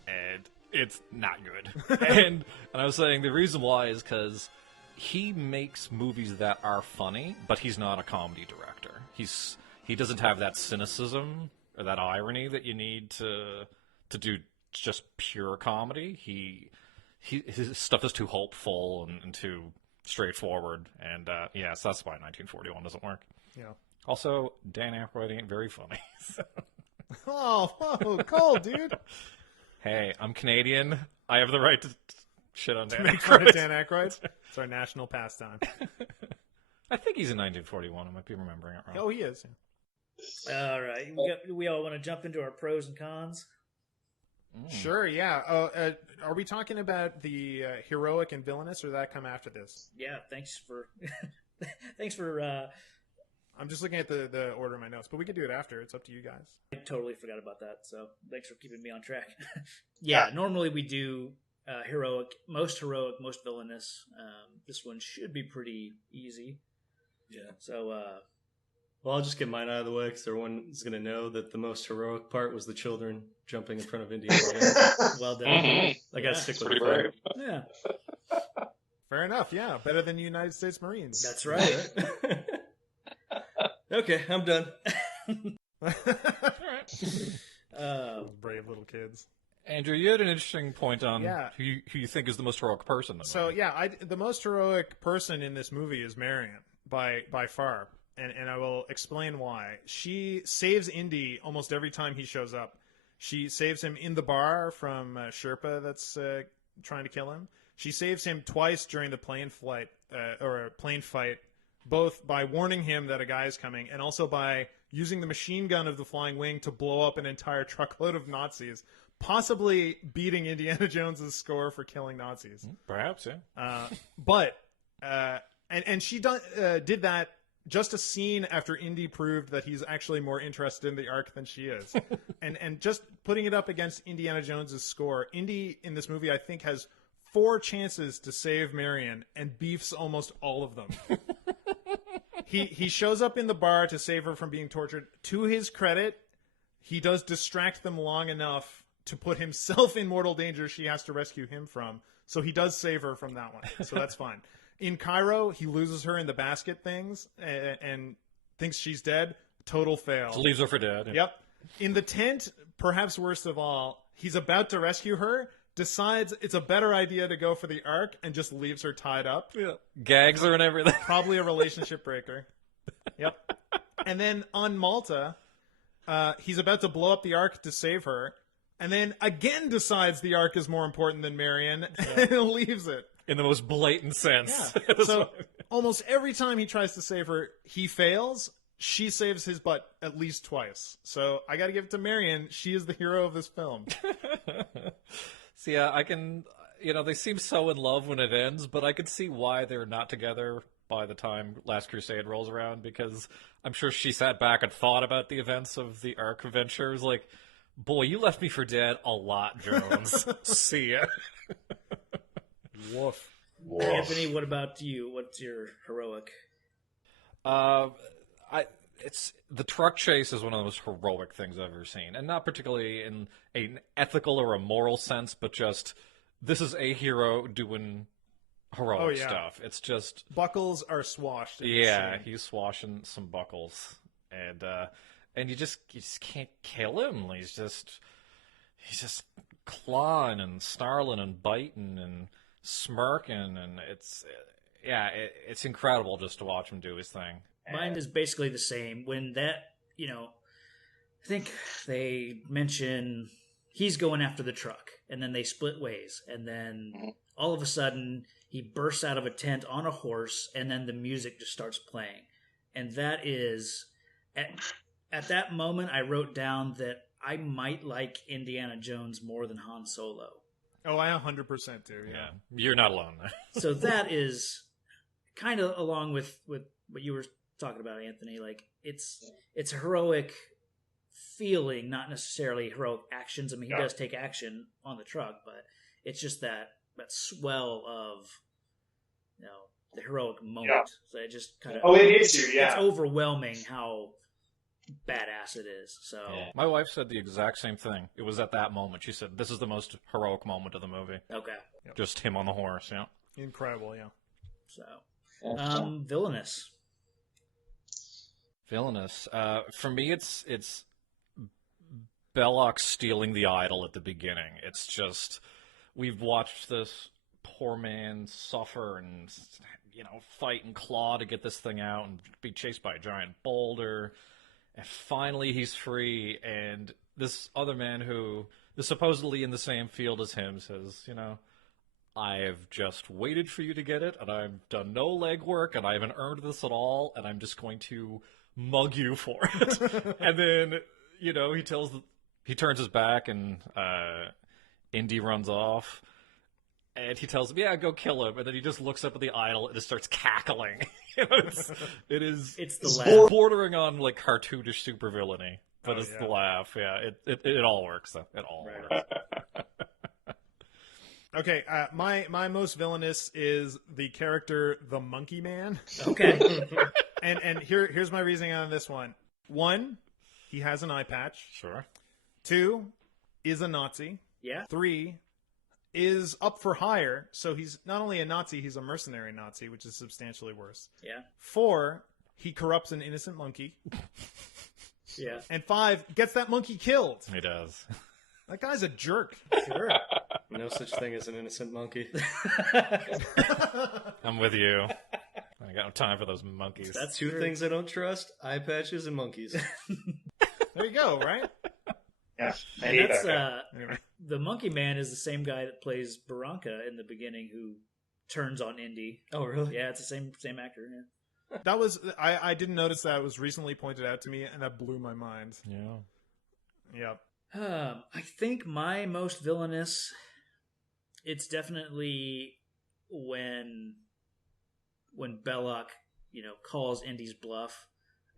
And it's not good. and I was saying the reason why is because he makes movies that are funny, but he's not a comedy director. He doesn't have that cynicism or that irony that you need to do just pure comedy. His stuff is too hopeful and too straightforward, and so that's why 1941 doesn't work. Yeah. Also, Dan Aykroyd ain't very funny. Oh, cold, dude. Hey, I'm Canadian. I have the right to shit on Dan make Aykroyd. fun of Dan Aykroyd. It's our national pastime. I think he's in 1941. I might be remembering it wrong. Oh, he is. All right. We all want to jump into our pros and cons? Sure, yeah. Are we talking about the heroic and villainous, or did that come after this? Yeah, thanks for... I'm just looking at the order of my notes, but we could do it after. It's up to you guys. I totally forgot about that, so thanks for keeping me on track. Normally we do heroic, most villainous. This one should be pretty easy. Yeah. So... Well, I'll just get mine out of the way because everyone's going to know that the most heroic part was the children jumping in front of Indiana Jones. Well done. I got to stick with it. Yeah. Fair enough, yeah. Better than United States Marines. That's right. Okay, I'm done. All right. Brave little kids. Andrew, you had an interesting point on who you think is the most heroic person. So, the most heroic person in this movie is Marion, by far. And I will explain why. She saves Indy almost every time he shows up. She saves him in the bar from Sherpa that's trying to kill him. She saves him twice during the plane fight, both by warning him that a guy is coming and also by using the machine gun of the Flying Wing to blow up an entire truckload of Nazis, possibly beating Indiana Jones's score for killing Nazis. Perhaps, yeah. And she did that just a scene after Indy proved that he's actually more interested in the Ark than she is. and just putting it up against Indiana Jones's score, Indy in this movie I think has 4 chances to save Marion and beefs almost all of them. He shows up in the bar to save her from being tortured. To his credit, he does distract them long enough to put himself in mortal danger she has to rescue him from. So he does save her from that one. So that's fine. In Cairo, he loses her in the basket things and thinks she's dead. Total fail. Leaves her for dead. Yep. In the tent, perhaps worst of all, he's about to rescue her, decides it's a better idea to go for the Ark, and just leaves her tied up. Yeah. Gags her and everything. Probably a relationship breaker. Yep. And then on Malta, he's about to blow up the Ark to save her, and then again decides the Ark is more important than Marion, and leaves it. In the most blatant sense. Yeah. So almost every time he tries to save her, he fails. She saves his butt at least twice. So I got to give it to Marion. She is the hero of this film. So yeah, I can, they seem so in love when it ends, but I can see why they're not together by the time Last Crusade rolls around, because I'm sure she sat back and thought about the events of the Ark adventure. It was like, boy, you left me for dead a lot, Jones. See ya. Woof. Anthony, what about you? What's your heroic? It's the truck chase is one of the most heroic things I've ever seen, and not particularly in an ethical or a moral sense, but just this is a hero doing heroic stuff. It's just buckles are swashed. Yeah, he's swashing some buckles, and you just can't kill him. He's just clawing and snarling and biting and smirking, and it's incredible just to watch him do his thing. Mine is basically the same. When that, I think they mention he's going after the truck, and then they split ways, and then all of a sudden he bursts out of a tent on a horse, and then the music just starts playing. And that is, at that moment, I wrote down that I might like Indiana Jones more than Han Solo. Oh, I 100% do, yeah. You're not alone. So that is kind of along with what you were talking about, Anthony. Like, it's a heroic feeling, not necessarily heroic actions. I mean, he does take action on the truck, but it's just that swell of, the heroic moment. Yeah. So it just kind of... Oh, it hits you, yeah. It's overwhelming how badass it is. So my wife said the exact same thing. It was at that moment. She said, this is the most heroic moment of the movie. Okay. Yep. Just him on the horse, yeah. Incredible, yeah. So, villainous. Villainous. For me, it's Belloc stealing the idol at the beginning. It's just, we've watched this poor man suffer and, fight and claw to get this thing out and be chased by a giant boulder. And finally he's free, and this other man who is supposedly in the same field as him says, I have just waited for you to get it, and I've done no legwork, and I haven't earned this at all, and I'm just going to mug you for it. And then, he turns his back, and Indy runs off, and he tells him, yeah, go kill him, and then he just looks up at the idol and just starts cackling. It's the laugh. Bordering on, cartoonish supervillainy, but it's the laugh. Yeah, it all works, though. It all works. Okay, my most villainous is the character, the Monkey Man. Okay. and here's my reasoning on this one. 1, he has an eye patch. Sure. 2, is a Nazi. Yeah. 3, is up for hire, so he's not only a Nazi, he's a mercenary Nazi, which is substantially worse. Yeah. 4, he corrupts an innocent monkey. Yeah. And 5, gets that monkey killed. He does. That guy's a jerk. Sure. No such thing as an innocent monkey. I'm with you. I got no time for those monkeys. That's two things I don't trust: eye patches and monkeys. There you go, right? Yeah. And that's the Monkey Man is the same guy that plays Barranca in the beginning, who turns on Indy. Oh, really? Yeah, it's the same actor. Yeah. That was I didn't notice that. It was recently pointed out to me, and that blew my mind. Yeah. Yep. I think my most villainous. It's definitely when Belloc, calls Indy's bluff.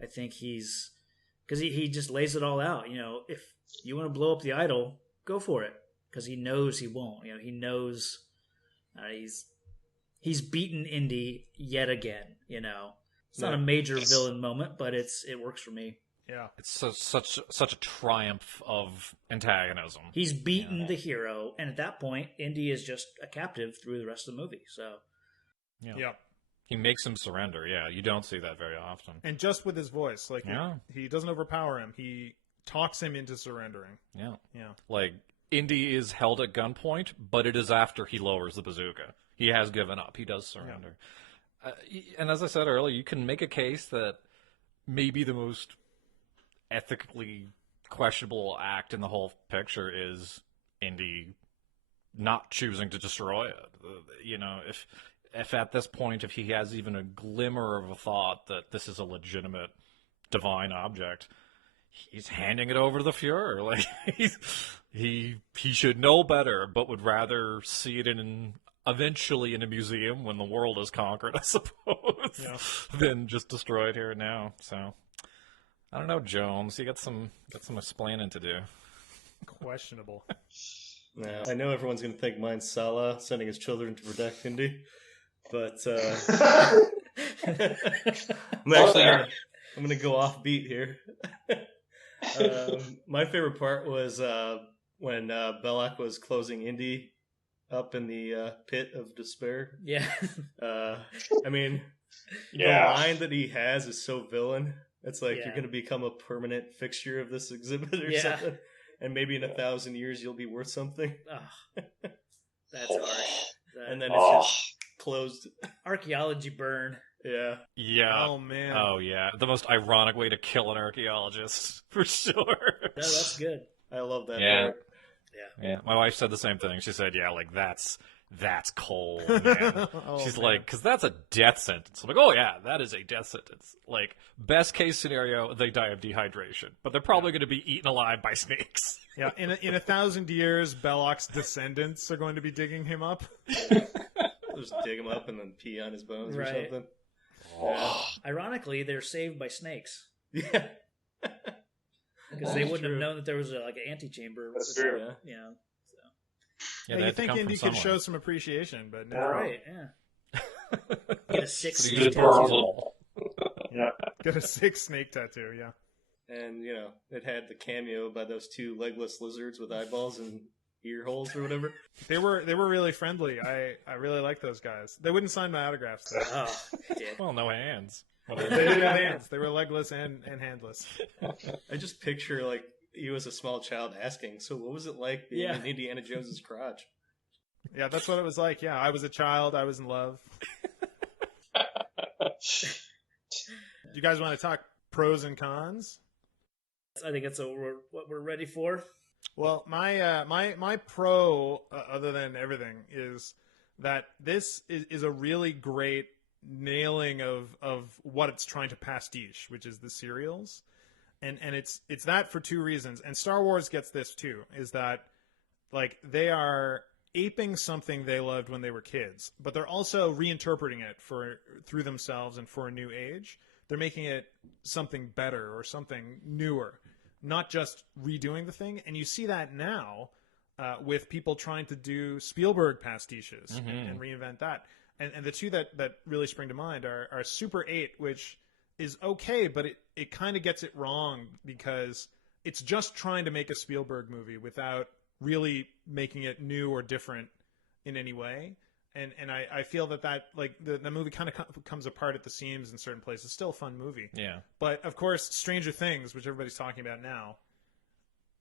I think because he just lays it all out. If you want to blow up the idol, go for it, because he knows he won't. He knows he's beaten Indy yet again. It's not a major villain moment, but it works for me. Yeah, it's such a triumph of antagonism. He's beaten the hero, and at that point, Indy is just a captive through the rest of the movie. So, yeah. He makes him surrender. Yeah, you don't see that very often. And just with his voice, he doesn't overpower him. He talks him into surrendering. Yeah. Yeah. Indy is held at gunpoint, but it is after he lowers the bazooka. He has given up. He does surrender. Yeah. And as I said earlier, you can make a case that maybe the most ethically questionable act in the whole picture is Indy not choosing to destroy it. If at this point, if he has even a glimmer of a thought that this is a legitimate divine object, he's handing it over to the Fuhrer. He should know better, but would rather see it eventually in a museum when the world is conquered, I suppose, than just destroy it here and now. So, I don't know, Jones. You got some explaining to do. Questionable. Now, I know everyone's going to think mine's Salah sending his children to protect Indy, but I'm going to go off beat here. My favorite part was when Belloc was closing Indy up in the pit of despair. Yeah. The line that he has is so villain. It's like, you're going to become a permanent fixture of this exhibit or something. And maybe in 1,000 years you'll be worth something. Oh, that's harsh. And then it's just closed. Archaeology burn. Yeah. Yeah. Oh, man. Oh, yeah. The most ironic way to kill an archaeologist, for sure. No, that's good. I love that part. Yeah. My wife said the same thing. She said, that's cold, man. She's like, because that's a death sentence. I'm like, oh, yeah, that is a death sentence. Best case scenario, they die of dehydration. But they're probably going to be eaten alive by snakes. Yeah, in 1,000 years, Belloc's descendants are going to be digging him up. Just dig him up and then pee on his bones or Right. something. Oh. Ironically, they're saved by snakes. Yeah. Because they wouldn't have known that there was an antechamber. That's true. Yeah. Yeah, you think Indy could show some appreciation, but no. Right, yeah. Get a 6 Pretty snake good tattoo. Yeah. Get a 6 snake tattoo, yeah. And, it had the cameo by those 2 legless lizards with eyeballs and ear holes or whatever. They were really friendly. I really like those guys. They wouldn't sign my autographs, though. Oh, they did. Well, no hands. They didn't have hands. They were legless and handless. I just picture, you as a small child asking, so what was it like being in Indiana Jones's crotch? Yeah, that's what it was like. Yeah, I was a child. I was in love. You guys want to talk pros and cons? I think that's what we're ready for. Well, my pro, other than everything, is that this is a really great nailing of what it's trying to pastiche, which is the serials. And it's that for 2 reasons. And Star Wars gets this too, is that they are aping something they loved when they were kids, but they're also reinterpreting it through themselves and for a new age. They're making it something better or something newer, not just redoing the thing. And you see that now with people trying to do Spielberg pastiches and reinvent that. And the 2 that really spring to mind are Super 8, which is okay, but it kind of gets it wrong because it's just trying to make a Spielberg movie without really making it new or different in any way. And I feel that the movie kind of comes apart at the seams in certain places. It's still a fun movie. Yeah. But, of course, Stranger Things, which everybody's talking about now,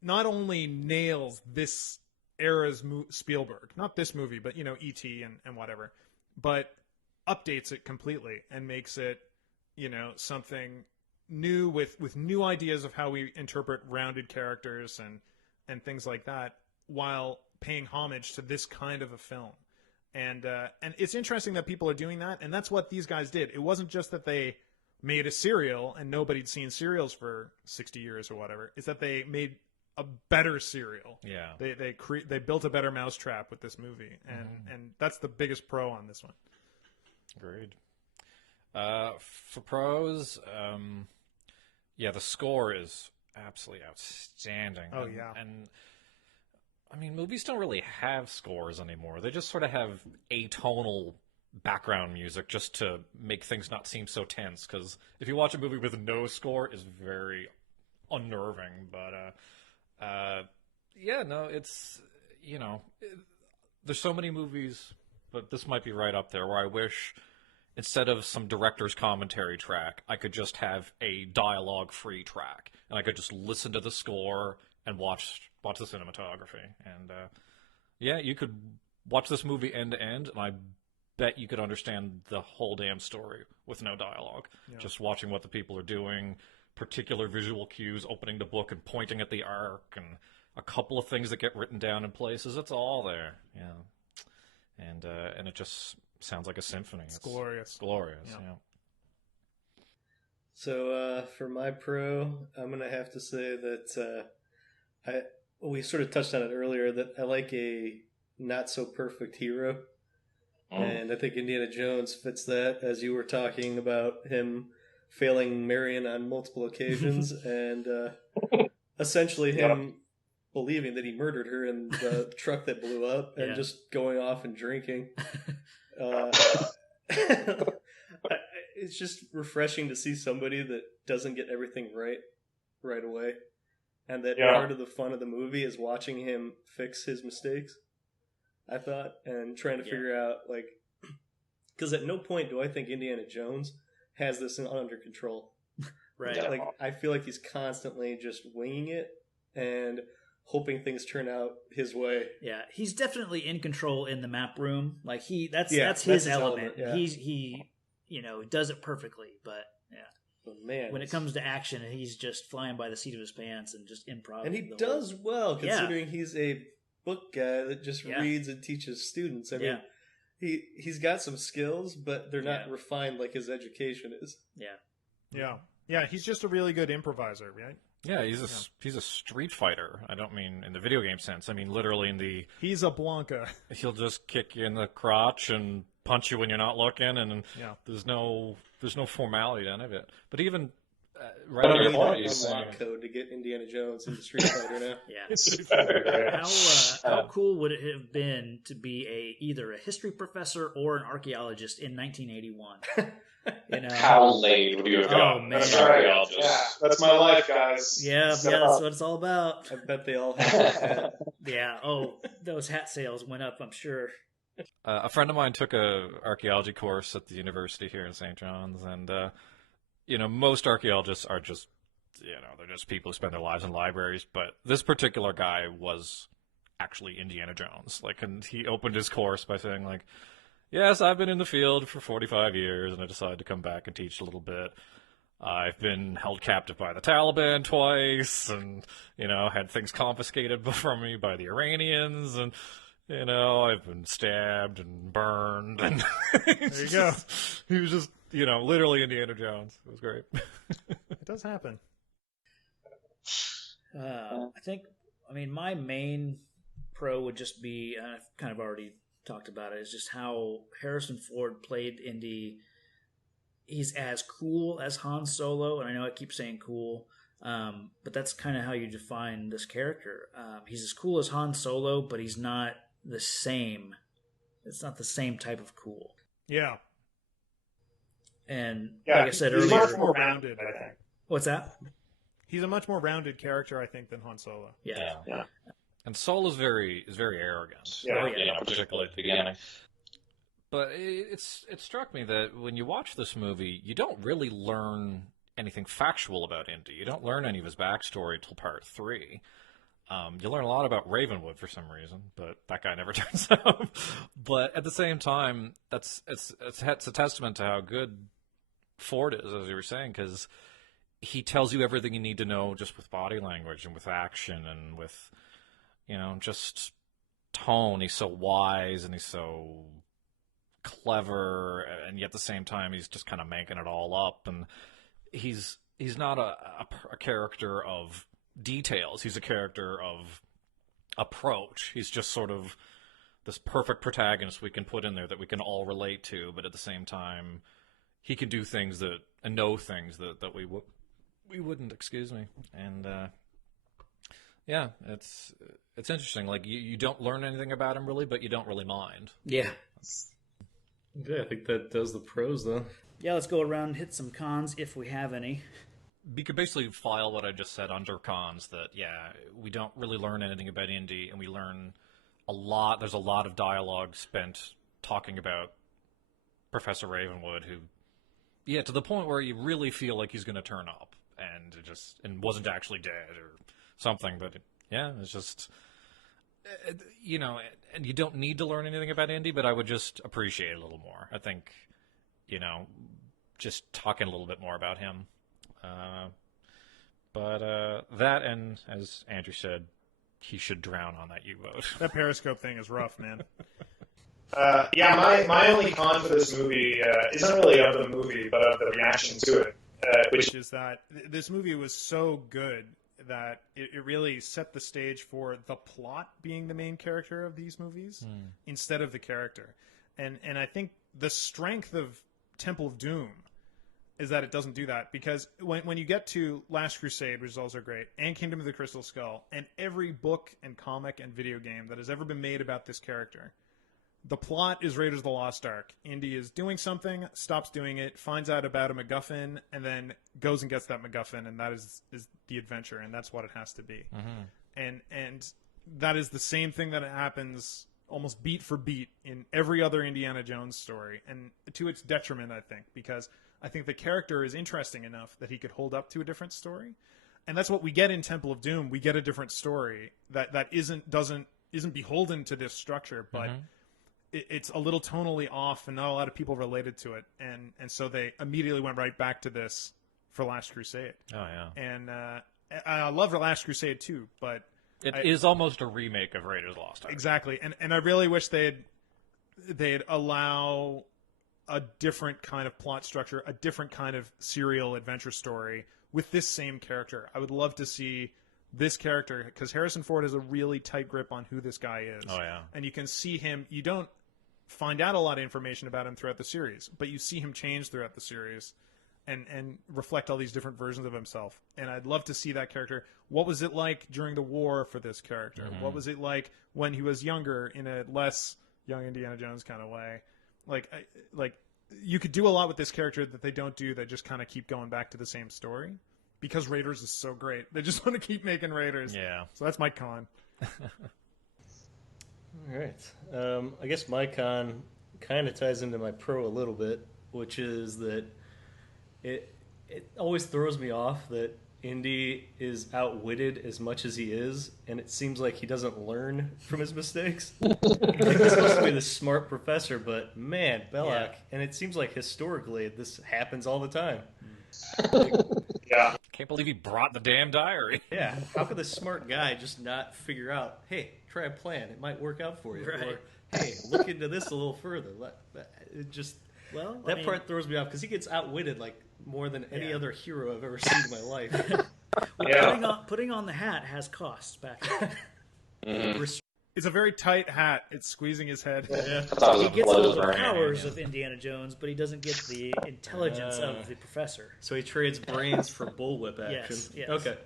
not only nails this era's Spielberg, not this movie, but, E.T. and whatever, but updates it completely and makes it, something new with new ideas of how we interpret rounded characters and things like that. while paying homage to this kind of a film. And it's interesting that people are doing that, and that's what these guys did. It wasn't just that they made a serial and nobody'd seen serials for 60 years or whatever. It's that they made a better serial. Yeah. They built a better mousetrap with this movie, and that's the biggest pro on this one. Agreed. For pros, the score is absolutely outstanding. Oh, yeah. And I mean, movies don't really have scores anymore. They just sort of have atonal background music just to make things not seem so tense. Because if you watch a movie with no score, it's very unnerving. But it's there's so many movies, but this might be right up there where I wish instead of some director's commentary track, I could just have a dialogue-free track, and I could just listen to the score and watch the cinematography. And you could watch this movie end to end, and I bet you could understand the whole damn story with no dialogue. Yeah. Just watching what the people are doing, particular visual cues, opening the book and pointing at the ark, and a couple of things that get written down in places. It's all there. Yeah. And it just sounds like a symphony. It's glorious. Glorious, yeah. So for my pro, I'm going to have to say that we sort of touched on it earlier, that I like a not-so-perfect hero. And I think Indiana Jones fits that, as you were talking about him failing Marion on multiple occasions, and essentially him believing that he murdered her in the truck that blew up, and just going off and drinking. It's just refreshing to see somebody that doesn't get everything right away, and that part of the fun of the movie is watching him fix his mistakes, I thought, and trying to figure out, like, because at no point do I think Indiana Jones has this under control. Right. Like, I feel like he's constantly just winging it and hoping things turn out his way. Yeah, he's definitely in control in the map room. Like, that's his element. Yeah. He does it perfectly, but But man, when it comes to action, he's just flying by the seat of his pants and just improv. And he does well, considering he's a book guy that just reads and teaches students. I mean, he's got some skills, but they're not refined like his education is. Yeah, he's just a really good improviser, right? Yeah, he's a street fighter. I don't mean in the video game sense. I mean literally in the... He's a Blanca. He'll just kick you in the crotch and punch you when you're not looking, and there's no formality to any of it. But even unlock code to get Indiana Jones into Street Fighter now. How cool would it have been to be either a history professor or an archaeologist in 1981? How late would you have gone? Man. That's right. Yeah, that's my life, guys. Yeah, that's what it's all about. I bet they all have those hat sales went up, I'm sure. A friend of mine took a archaeology course at the university here in St. John's, and most archaeologists are just, they're just people who spend their lives in libraries, but this particular guy was actually Indiana Jones. And he opened his course by saying, yes, I've been in the field for 45 years, and I decided to come back and teach a little bit. I've been held captive by the Taliban twice, and, had things confiscated from me by the Iranians, and, I've been stabbed and burned. And there you go. He was just, literally Indiana Jones. It was great. It does happen. My main pro would just be, I've kind of already talked about it, is just how Harrison Ford played Indy. He's as cool as Han Solo, and I know I keep saying cool, but that's kind of how you define this character. He's as cool as Han Solo, but he's not the same. It's not the same type of cool. Yeah. And like I said earlier, he's much more rounded, I think. What's that? He's a much more rounded character, I think, than Han Solo. Yeah. And Solo's very arrogant. Particularly at the beginning. But it struck me that when you watch this movie, you don't really learn anything factual about Indy. You don't learn any of his backstory till part 3. You learn a lot about Ravenwood for some reason, but that guy never turns up. But at the same time, it's a testament to how good Ford is, as you were saying, because he tells you everything you need to know just with body language and with action and with just tone. He's so wise and he's so clever, and yet at the same time he's just kind of making it all up. And he's not a character of details. He's a character of approach. He's just sort of this perfect protagonist we can put in there that we can all relate to, but at the same time, he can do things and know things that we wouldn't. Excuse me. And yeah, it's interesting. Like you don't learn anything about him really, but you don't really mind. Yeah. Yeah, I think that does the pros though. Yeah, let's go around and hit some cons if we have any. We could basically file what I just said under cons, that, we don't really learn anything about Indy, and we learn a lot. There's a lot of dialogue spent talking about Professor Ravenwood, who, to the point where you really feel like he's going to turn up, and wasn't actually dead or something. But, it's just, and you don't need to learn anything about Indy, but I would just appreciate it a little more. I think, just talking a little bit more about him. But that, and as Andrew said, he should drown on that U-boat. That Periscope thing is rough, man. My only con for this movie isn't really of the movie, but of the reaction to it. Which is that this movie was so good that it really set the stage for the plot being the main character of these movies instead of the character. And I think the strength of Temple of Doom is that it doesn't do that, because when you get to Last Crusade, which also great, and Kingdom of the Crystal Skull, and every book and comic and video game that has ever been made about this character, the plot is Raiders of the Lost Ark. Indy is doing something, stops doing it, finds out about a MacGuffin, and then goes and gets that MacGuffin, and that is the adventure, and that's what it has to be. Mm-hmm. And that is the same thing that happens almost beat for beat in every other Indiana Jones story, and to its detriment, I think, because I think the character is interesting enough that he could hold up to a different story. And that's what we get in Temple of Doom. We get a different story that isn't beholden to this structure, but it's a little tonally off, and not a lot of people related to it. And so they immediately went right back to this for Last Crusade. Oh, yeah. And I love Last Crusade too, but it is almost a remake of Raiders Lost Ark. Exactly. And I really wish they'd allow a different kind of plot structure, a different kind of serial adventure story with this same character. I would love to see this character, because Harrison Ford has a really tight grip on who this guy is. Oh, yeah. And you can see him. You don't find out a lot of information about him throughout the series, but you see him change throughout the series and reflect all these different versions of himself. And I'd love to see that character. What was it like during the war for this character? Mm-hmm. What was it like when he was younger, in a less young Indiana Jones kind of way? Like you could do a lot with this character that they don't do. They just kind of keep going back to the same story, because Raiders is so great. They just want to keep making Raiders. Yeah. So that's my con. All right. I guess my con kind of ties into my pro a little bit, which is that it always throws me off that Indy is outwitted as much as he is, and it seems like he doesn't learn from his mistakes. He's supposed to be the smart professor, but man, Belloc, and it seems like historically this happens all the time. Yeah. Can't believe he brought the damn diary. Yeah. How could the smart guy just not figure out, hey, try a plan, it might work out for you. Right. Or, hey, look into this a little further. That part throws me off, because he gets outwitted like more than any other hero I've ever seen in my life. Putting on the hat has costs back then. It's a very tight hat. It's squeezing his head. Yeah. He gets all the powers of Indiana Jones, but he doesn't get the intelligence of the professor. So he trades brains for bullwhip action. Yes. Okay.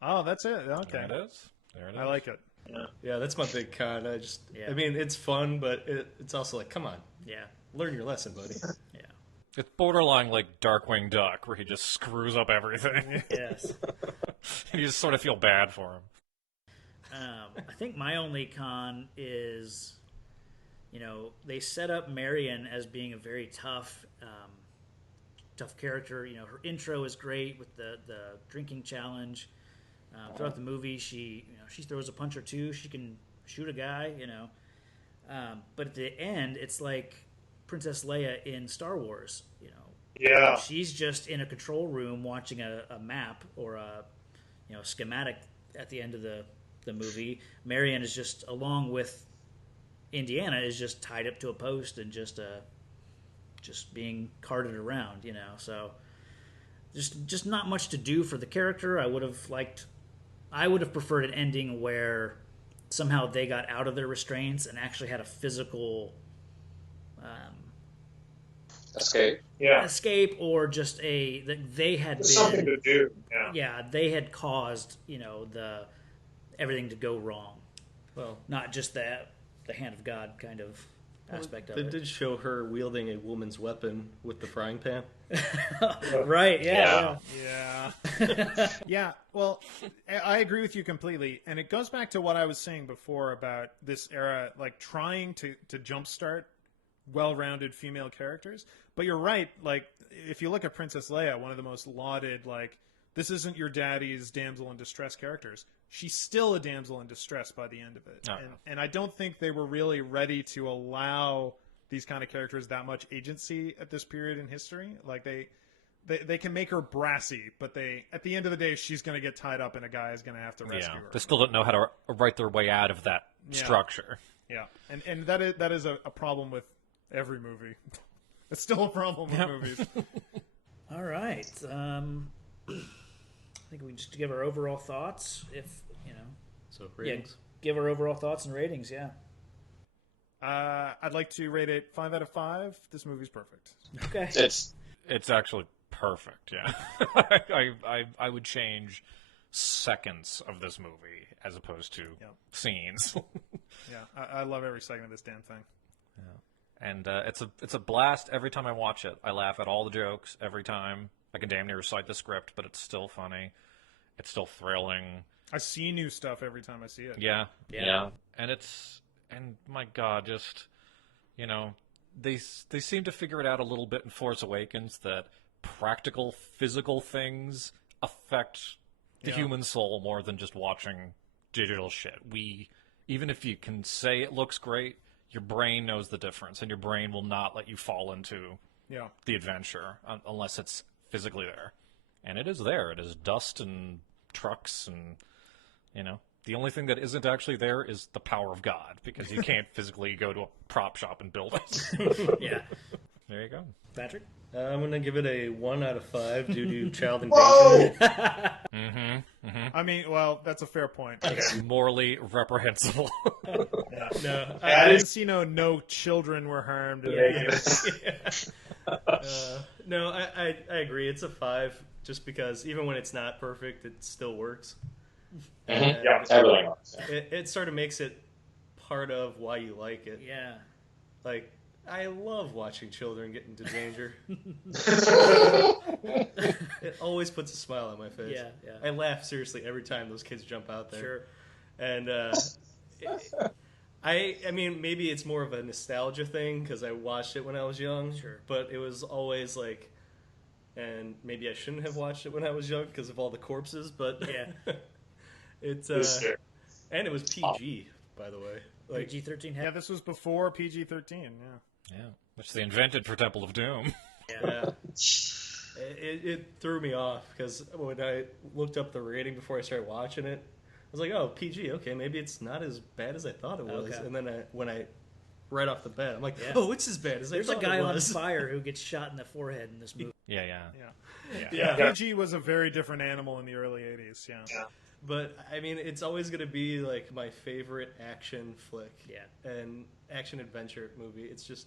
Oh, that's it. Okay. There it is. I like it. Yeah, that's my big con. I mean, it's fun, but it's also like, come on. Yeah. Learn your lesson, buddy. Yeah. It's borderline like Darkwing Duck, where he just screws up everything. Yes. And you just sort of feel bad for him. I think my only con is, they set up Marion as being a very tough character. Her intro is great with the drinking challenge. Throughout the movie, she throws a punch or two. She can shoot a guy, but at the end, it's like Princess Leia in Star Wars. Yeah. She's just in a control room watching a map or a schematic at the end of the the movie. Marion is just, along with Indiana, is just tied up to a post and just being carted around, So just not much to do for the character. I would have preferred an ending where somehow they got out of their restraints and actually had a physical escape, or just that they had been something to do. They had caused everything to go wrong. Well, not just the hand of God kind of aspect of it. They did show her wielding a woman's weapon with the frying pan. Right, yeah. Yeah, well, I agree with you completely. And it goes back to what I was saying before about this era, like trying to jumpstart well-rounded female characters. But you're right, like, if you look at Princess Leia, one of the most lauded, like, this isn't your daddy's damsel in distress characters. She's still a damsel in distress by the end of it. Oh. And I don't think they were really ready to allow these kind of characters that much agency at this period in history. Like, they can make her brassy, but at the end of the day, she's going to get tied up and a guy is going to have to rescue her. They still don't know how to write their way out of that structure. Yeah, and that is a problem with every movie. It's still a problem with movies. All right. I think we just give our overall thoughts, So ratings. Give our overall thoughts and ratings. Yeah. I'd like to rate it 5 out of 5. This movie's perfect. Okay. It's actually perfect. Yeah. I would change seconds of this movie as opposed to scenes. Yeah, I love every second of this damn thing. Yeah. And it's a blast every time I watch it. I laugh at all the jokes every time. I can damn near recite the script, but it's still funny. It's still thrilling. I see new stuff every time I see it. Yeah. And my God, just, they seem to figure it out a little bit in Force Awakens that practical, physical things affect the human soul more than just watching digital shit. Even if you can say it looks great, your brain knows the difference, and your brain will not let you fall into the adventure unless it's physically there. And it is there. It is dust and trucks and, the only thing that isn't actually there is the power of God, because you can't physically go to a prop shop and build it. Yeah. There you go. Patrick? I'm going to give it a 1 out of 5 due to child endangerment. I mean, well, that's a fair point. It's morally reprehensible. No, I didn't see no children were harmed. No, I agree. It's a 5, just because even when it's not perfect, it still works. Everything works. It sort of makes it part of why you like it. Yeah. Like, I love watching children get into danger. It always puts a smile on my face. Yeah. I laugh seriously every time those kids jump out there. Sure. And I mean, maybe it's more of a nostalgia thing because I watched it when I was young. Sure. But it was always like, and maybe I shouldn't have watched it when I was young because of all the corpses. But it's and it was PG, by the way. Like, PG-13. Yeah, this was before PG-13. Yeah, which they invented for Temple of Doom. Yeah. It threw me off because when I looked up the rating before I started watching it, I was like, "Oh, PG. Okay, maybe it's not as bad as I thought it was." Okay. And then when I right off the bat, I'm like, "Oh, it's as bad as I thought it was." There's a guy on fire who gets shot in the forehead in this movie. Yeah. PG was a very different animal in the early '80s. Yeah. But I mean, it's always going to be like my favorite action flick. Yeah. And action adventure movie. It's just,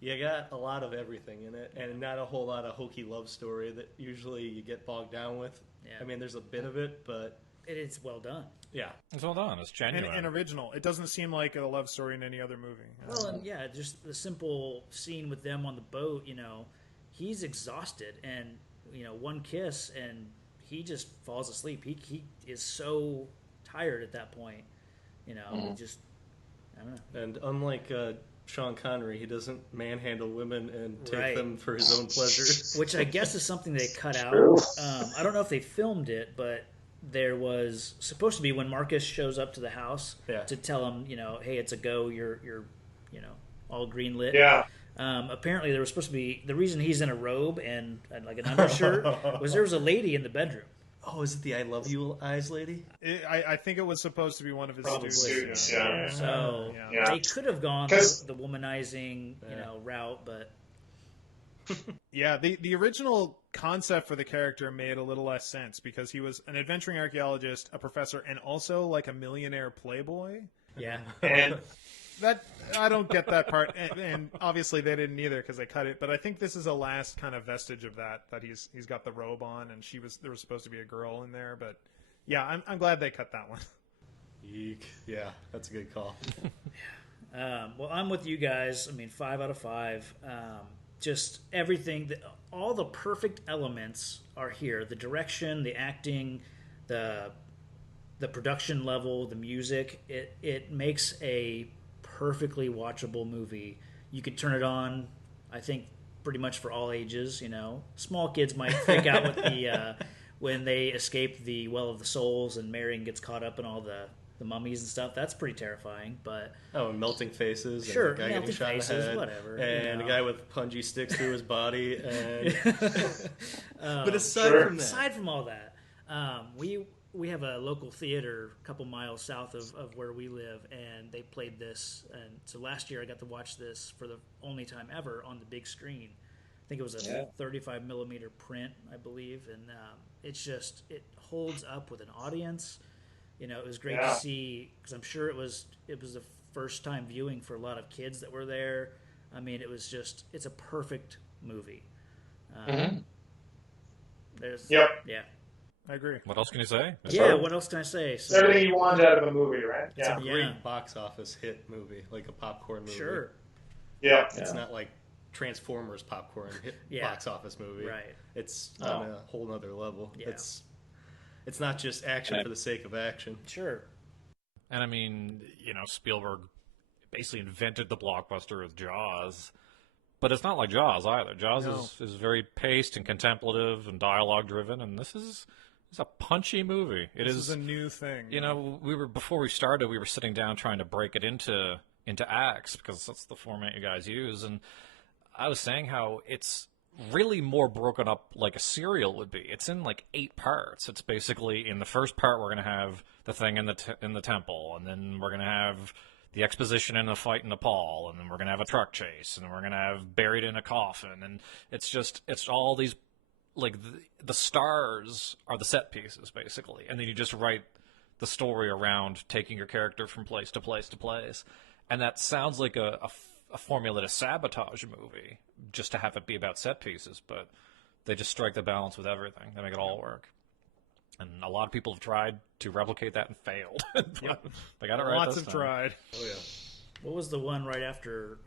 you got a lot of everything in it, and not a whole lot of hokey love story that usually you get bogged down with. Yeah. I mean, there's a bit of it, but it's well done. Yeah, it's well done. It's genuine and original. It doesn't seem like a love story in any other movie. Well, and just the simple scene with them on the boat. He's exhausted, and one kiss, and he just falls asleep. He is so tired at that point. Just I don't know. And unlike Sean Connery, he doesn't manhandle women and take them for his own pleasure. Which I guess is something they cut out. I don't know if they filmed it, but there was supposed to be when Marcus shows up to the house to tell him, hey, it's a go. You're all green lit. Yeah. Apparently, there was supposed to be the reason he's in a robe and like an undershirt was there was a lady in the bedroom. Oh, is it the I Love You Eyes lady? I think it was supposed to be one of his students. Yeah. So they could have gone the womanizing, route, but yeah, the original concept for the character made a little less sense because he was an adventuring archaeologist, a professor, and also like a millionaire playboy. Yeah, and that I don't get that part, and obviously they didn't either because they cut it. But I think this is a last kind of vestige of that he's got the robe on, and there was supposed to be a girl in there, but yeah, I'm glad they cut that one. Eek. Yeah, that's a good call. Well, I'm with you guys. I mean, 5 out of 5. Just everything, all the perfect elements are here. The direction, the acting, the production level, the music. It makes a perfectly watchable movie. You could turn it on, I think, pretty much for all ages. Small kids might freak out with the when they escape the Well of the Souls and Marion gets caught up in all the mummies and stuff. That's pretty terrifying. But melting faces. Sure, and a guy melting getting shot faces, in the head, whatever. And a guy with punji sticks through his body. And but aside from all that, we have a local theater a couple miles south of where we live, and they played this. And so last year I got to watch this for the only time ever on the big screen. I think it was a 35 millimeter print, I believe, and it holds up with an audience. It was great to see, because I'm sure it was the first time viewing for a lot of kids that were there. I mean, it's a perfect movie. Yeah. I agree. What else can you say? What else can I say? It's everything you want out of a movie, right? It's a great box office hit movie, like a popcorn movie. Sure. Yeah. It's not like Transformers popcorn hit box office movie. Right. It's on a whole nother level. Yeah. It's not just action for the sake of action. Sure. And I mean, Spielberg basically invented the blockbuster with Jaws, but it's not like Jaws either. Jaws is very paced and contemplative and dialogue driven, and this is a punchy movie. This is a new thing. Before we started, we were sitting down trying to break it into acts because that's the format you guys use, and I was saying how it's really more broken up like a serial would be. It's in like 8 parts. It's basically, in the first part we're going to have the thing in the temple, and then we're going to have the exposition and the fight in Nepal, and then we're going to have a truck chase, and then we're going to have buried in a coffin, and it's all these, like, the stars are the set pieces basically, and then you just write the story around taking your character from place to place to place, and that sounds like a formula to sabotage a movie just to have it be about set pieces, but they just strike the balance with everything. They make it all work. And a lot of people have tried to replicate that and failed. They got it right. Lots have tried. Oh yeah. What was the one right after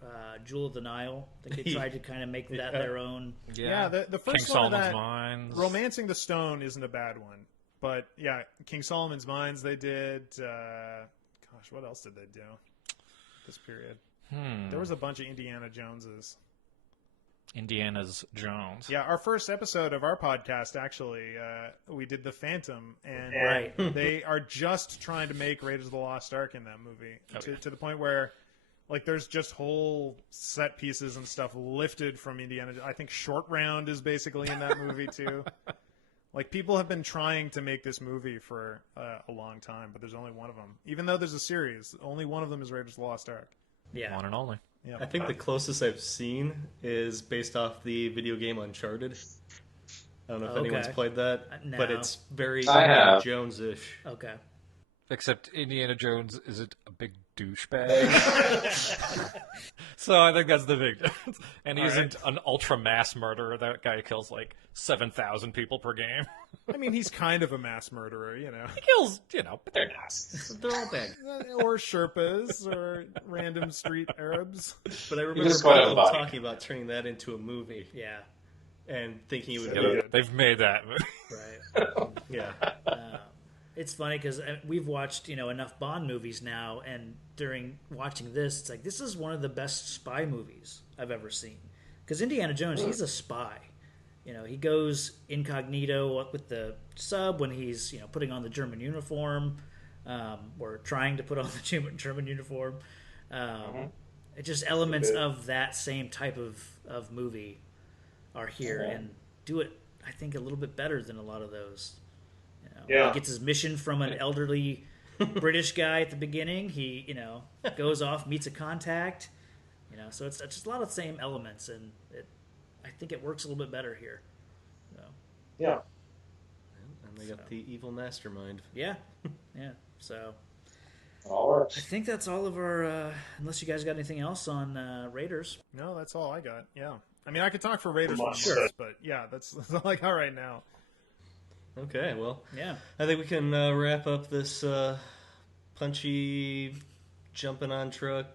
Jewel of the Nile? I think they tried to kind of make that their own. Yeah, the first King one of Solomon's that, Mines. Romancing the Stone isn't a bad one. But yeah, King Solomon's Mines they did. Gosh, what else did they do this period? There was a bunch of Indiana Joneses. Indiana's Jones. Yeah, our first episode of our podcast, actually, we did The Phantom, and they are just trying to make Raiders of the Lost Ark in that movie to the point where, like, there's just whole set pieces and stuff lifted from Indiana. I think Short Round is basically in that movie, too. Like, people have been trying to make this movie for a long time, but there's only one of them. Even though there's a series, only one of them is Raiders of the Lost Ark. Yeah. One and only. Yeah. I think the closest I've seen is based off the video game Uncharted. I don't know if anyone's played that, no. but it's very Jones-ish. Okay. Except Indiana Jones isn't a big douchebag. So I think that's the big difference. And he isn't an ultra mass murderer. That guy kills like 7,000 people per game. I mean, he's kind of a mass murderer, you know. He kills, but they're not. They're all bad. Or Sherpas, or random street Arabs. But I remember people talking about turning that into a movie. Yeah. And thinking it would be good. They've made that movie. Right. Yeah. It's funny because we've watched, enough Bond movies now, and during watching this, it's like, this is one of the best spy movies I've ever seen. Because Indiana Jones, he's a spy. He goes incognito with the sub when he's, putting on the German uniform, or trying to put on the German uniform. It's just elements of that same type of movie are here and do it, I think, a little bit better than a lot of those. He gets his mission from an elderly British guy at the beginning. He, goes off, meets a contact. So it's just a lot of the same elements, and I think it works a little bit better here. So. Yeah. And they got the evil mastermind. Yeah. Yeah. So. All works. I think that's all of our. Unless you guys got anything else on Raiders. No, that's all I got. Yeah. I mean, I could talk for Raiders for months, but yeah, that's all I got right now. Okay, well, yeah, I think we can wrap up this punchy, jumping on truck,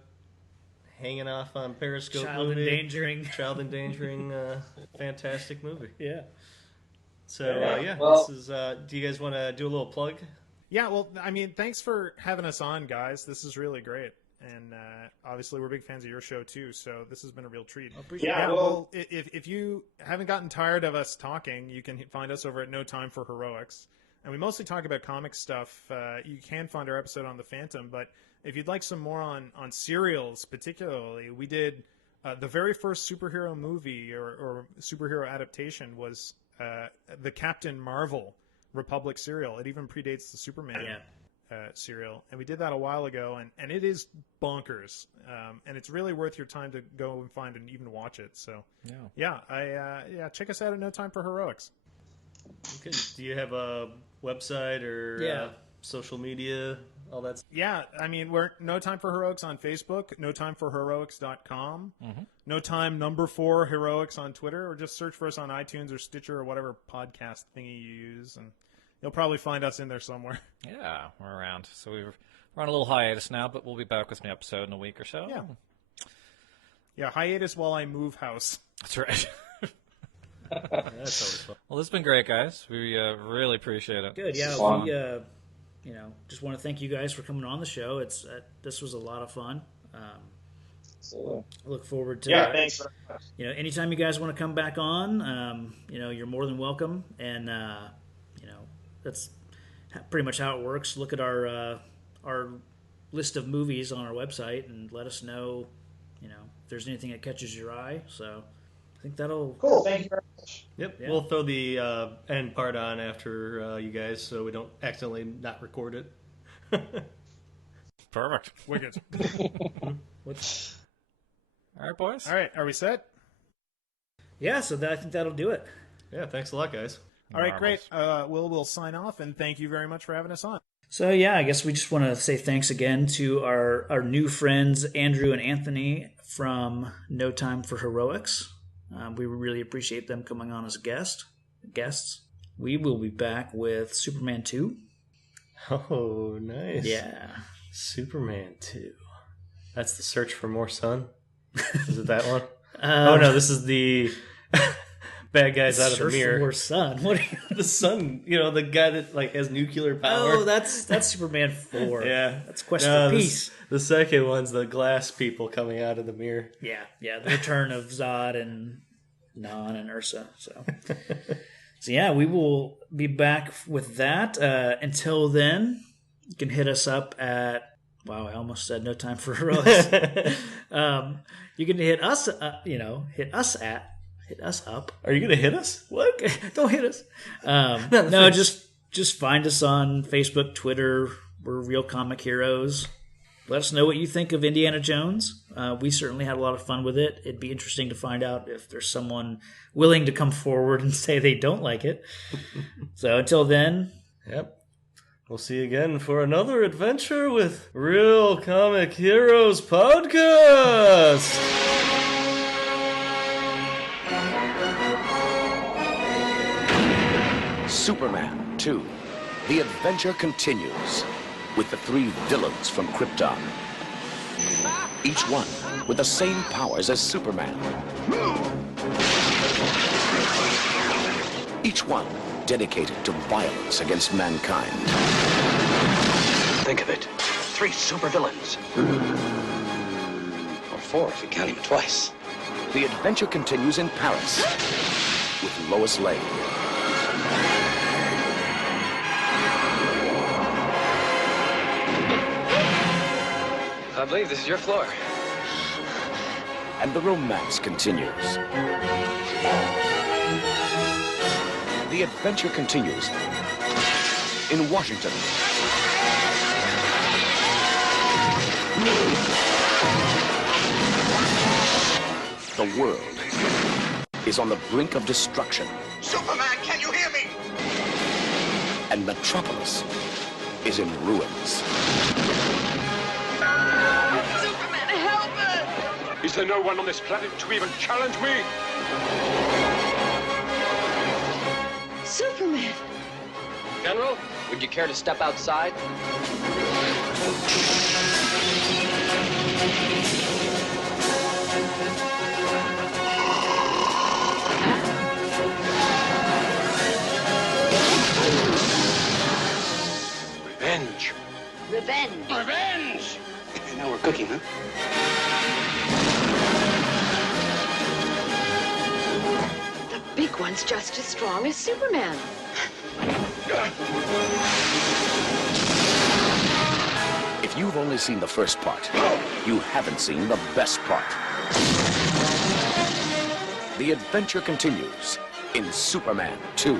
hanging off on Periscope child movie. endangering, fantastic movie. Yeah. So this is. Do you guys want to do a little plug? Yeah, well, I mean, thanks for having us on, guys. This is really great. And obviously, we're big fans of your show, too, so this has been a real treat. Well, if you haven't gotten tired of us talking, you can find us over at No Time for Heroics. And we mostly talk about comic stuff. You can find our episode on The Phantom, but if you'd like some more on serials, particularly, we did the very first superhero movie or superhero adaptation was the Captain Marvel Republic serial. It even predates the Superman serial, and we did that a while ago, and it is bonkers, and it's really worth your time to go and find and even watch it. So check us out at No Time for Heroics. Okay. Do you have a website or social media, all that stuff? Yeah, I mean, we're No Time for Heroics on Facebook, notimeforheroics.com, No Time 4 Heroics on Twitter, or just search for us on iTunes or Stitcher or whatever podcast thingy you use, and you'll probably find us in there somewhere. Yeah, we're around. So we're on a little hiatus now, but we'll be back with an episode in a week or so. Yeah, hiatus while I move house. That's right. That's always fun. Well, this has been great, guys. We really appreciate it. Good, yeah. We, just want to thank you guys for coming on the show. This was a lot of fun. I look forward to thanks very much. Anytime you guys want to come back on, you're more than welcome. And that's pretty much how it works. Look at our list of movies on our website and let us know, if there's anything that catches your eye. So I think that'll cool. Thank you very much. Yep, we'll throw the end part on after you guys, so we don't accidentally not record it. Perfect. Wicked. All right, boys. All right, are we set? Yeah, so I think that'll do it. Yeah, thanks a lot, guys. All right, great. We'll sign off, and thank you very much for having us on. So, I guess we just want to say thanks again to our new friends, Andrew and Anthony from No Time for Heroics. We really appreciate them coming on as guests. We will be back with Superman 2. Oh, nice. Yeah. Superman 2. That's the search for more sun? Is it that one? Oh, no, this is the... bad guys out of the mirror. For sun. What? The sun. The guy that has nuclear power. Oh, that's Superman 4. Yeah, that's Quest for Peace. The second one's the glass people coming out of the mirror. Yeah. The return of Zod and Non and Ursa. So we will be back with that. Until then, you can hit us up at. Wow, I almost said No Time for Heroics. You can hit us. Hit us up. Are you going to hit us? What? Don't hit us. No, just find us on Facebook, Twitter. We're Real Comic Heroes. Let us know what you think of Indiana Jones. We certainly had a lot of fun with it. It'd be interesting to find out if there's someone willing to come forward and say they don't like it. So until then. Yep. We'll see you again for another adventure with Real Comic Heroes Podcast. Superman 2. The adventure continues with the 3 villains from Krypton. Each one with the same powers as Superman. Each one dedicated to violence against mankind. Think of it. 3 supervillains. Or 4 if you count him twice. The adventure continues in Paris with Lois Lane. I believe this is your floor. And the romance continues. The adventure continues in Washington. The world is on the brink of destruction. Superman, can you hear me? And Metropolis is in ruins. Superman, help us! Is there no one on this planet to even challenge me? Superman! General, would you care to step outside? Revenge. Revenge! Revenge! Now we're cooking, huh? The big one's just as strong as Superman. If you've only seen the first part, you haven't seen the best part. The adventure continues in Superman 2.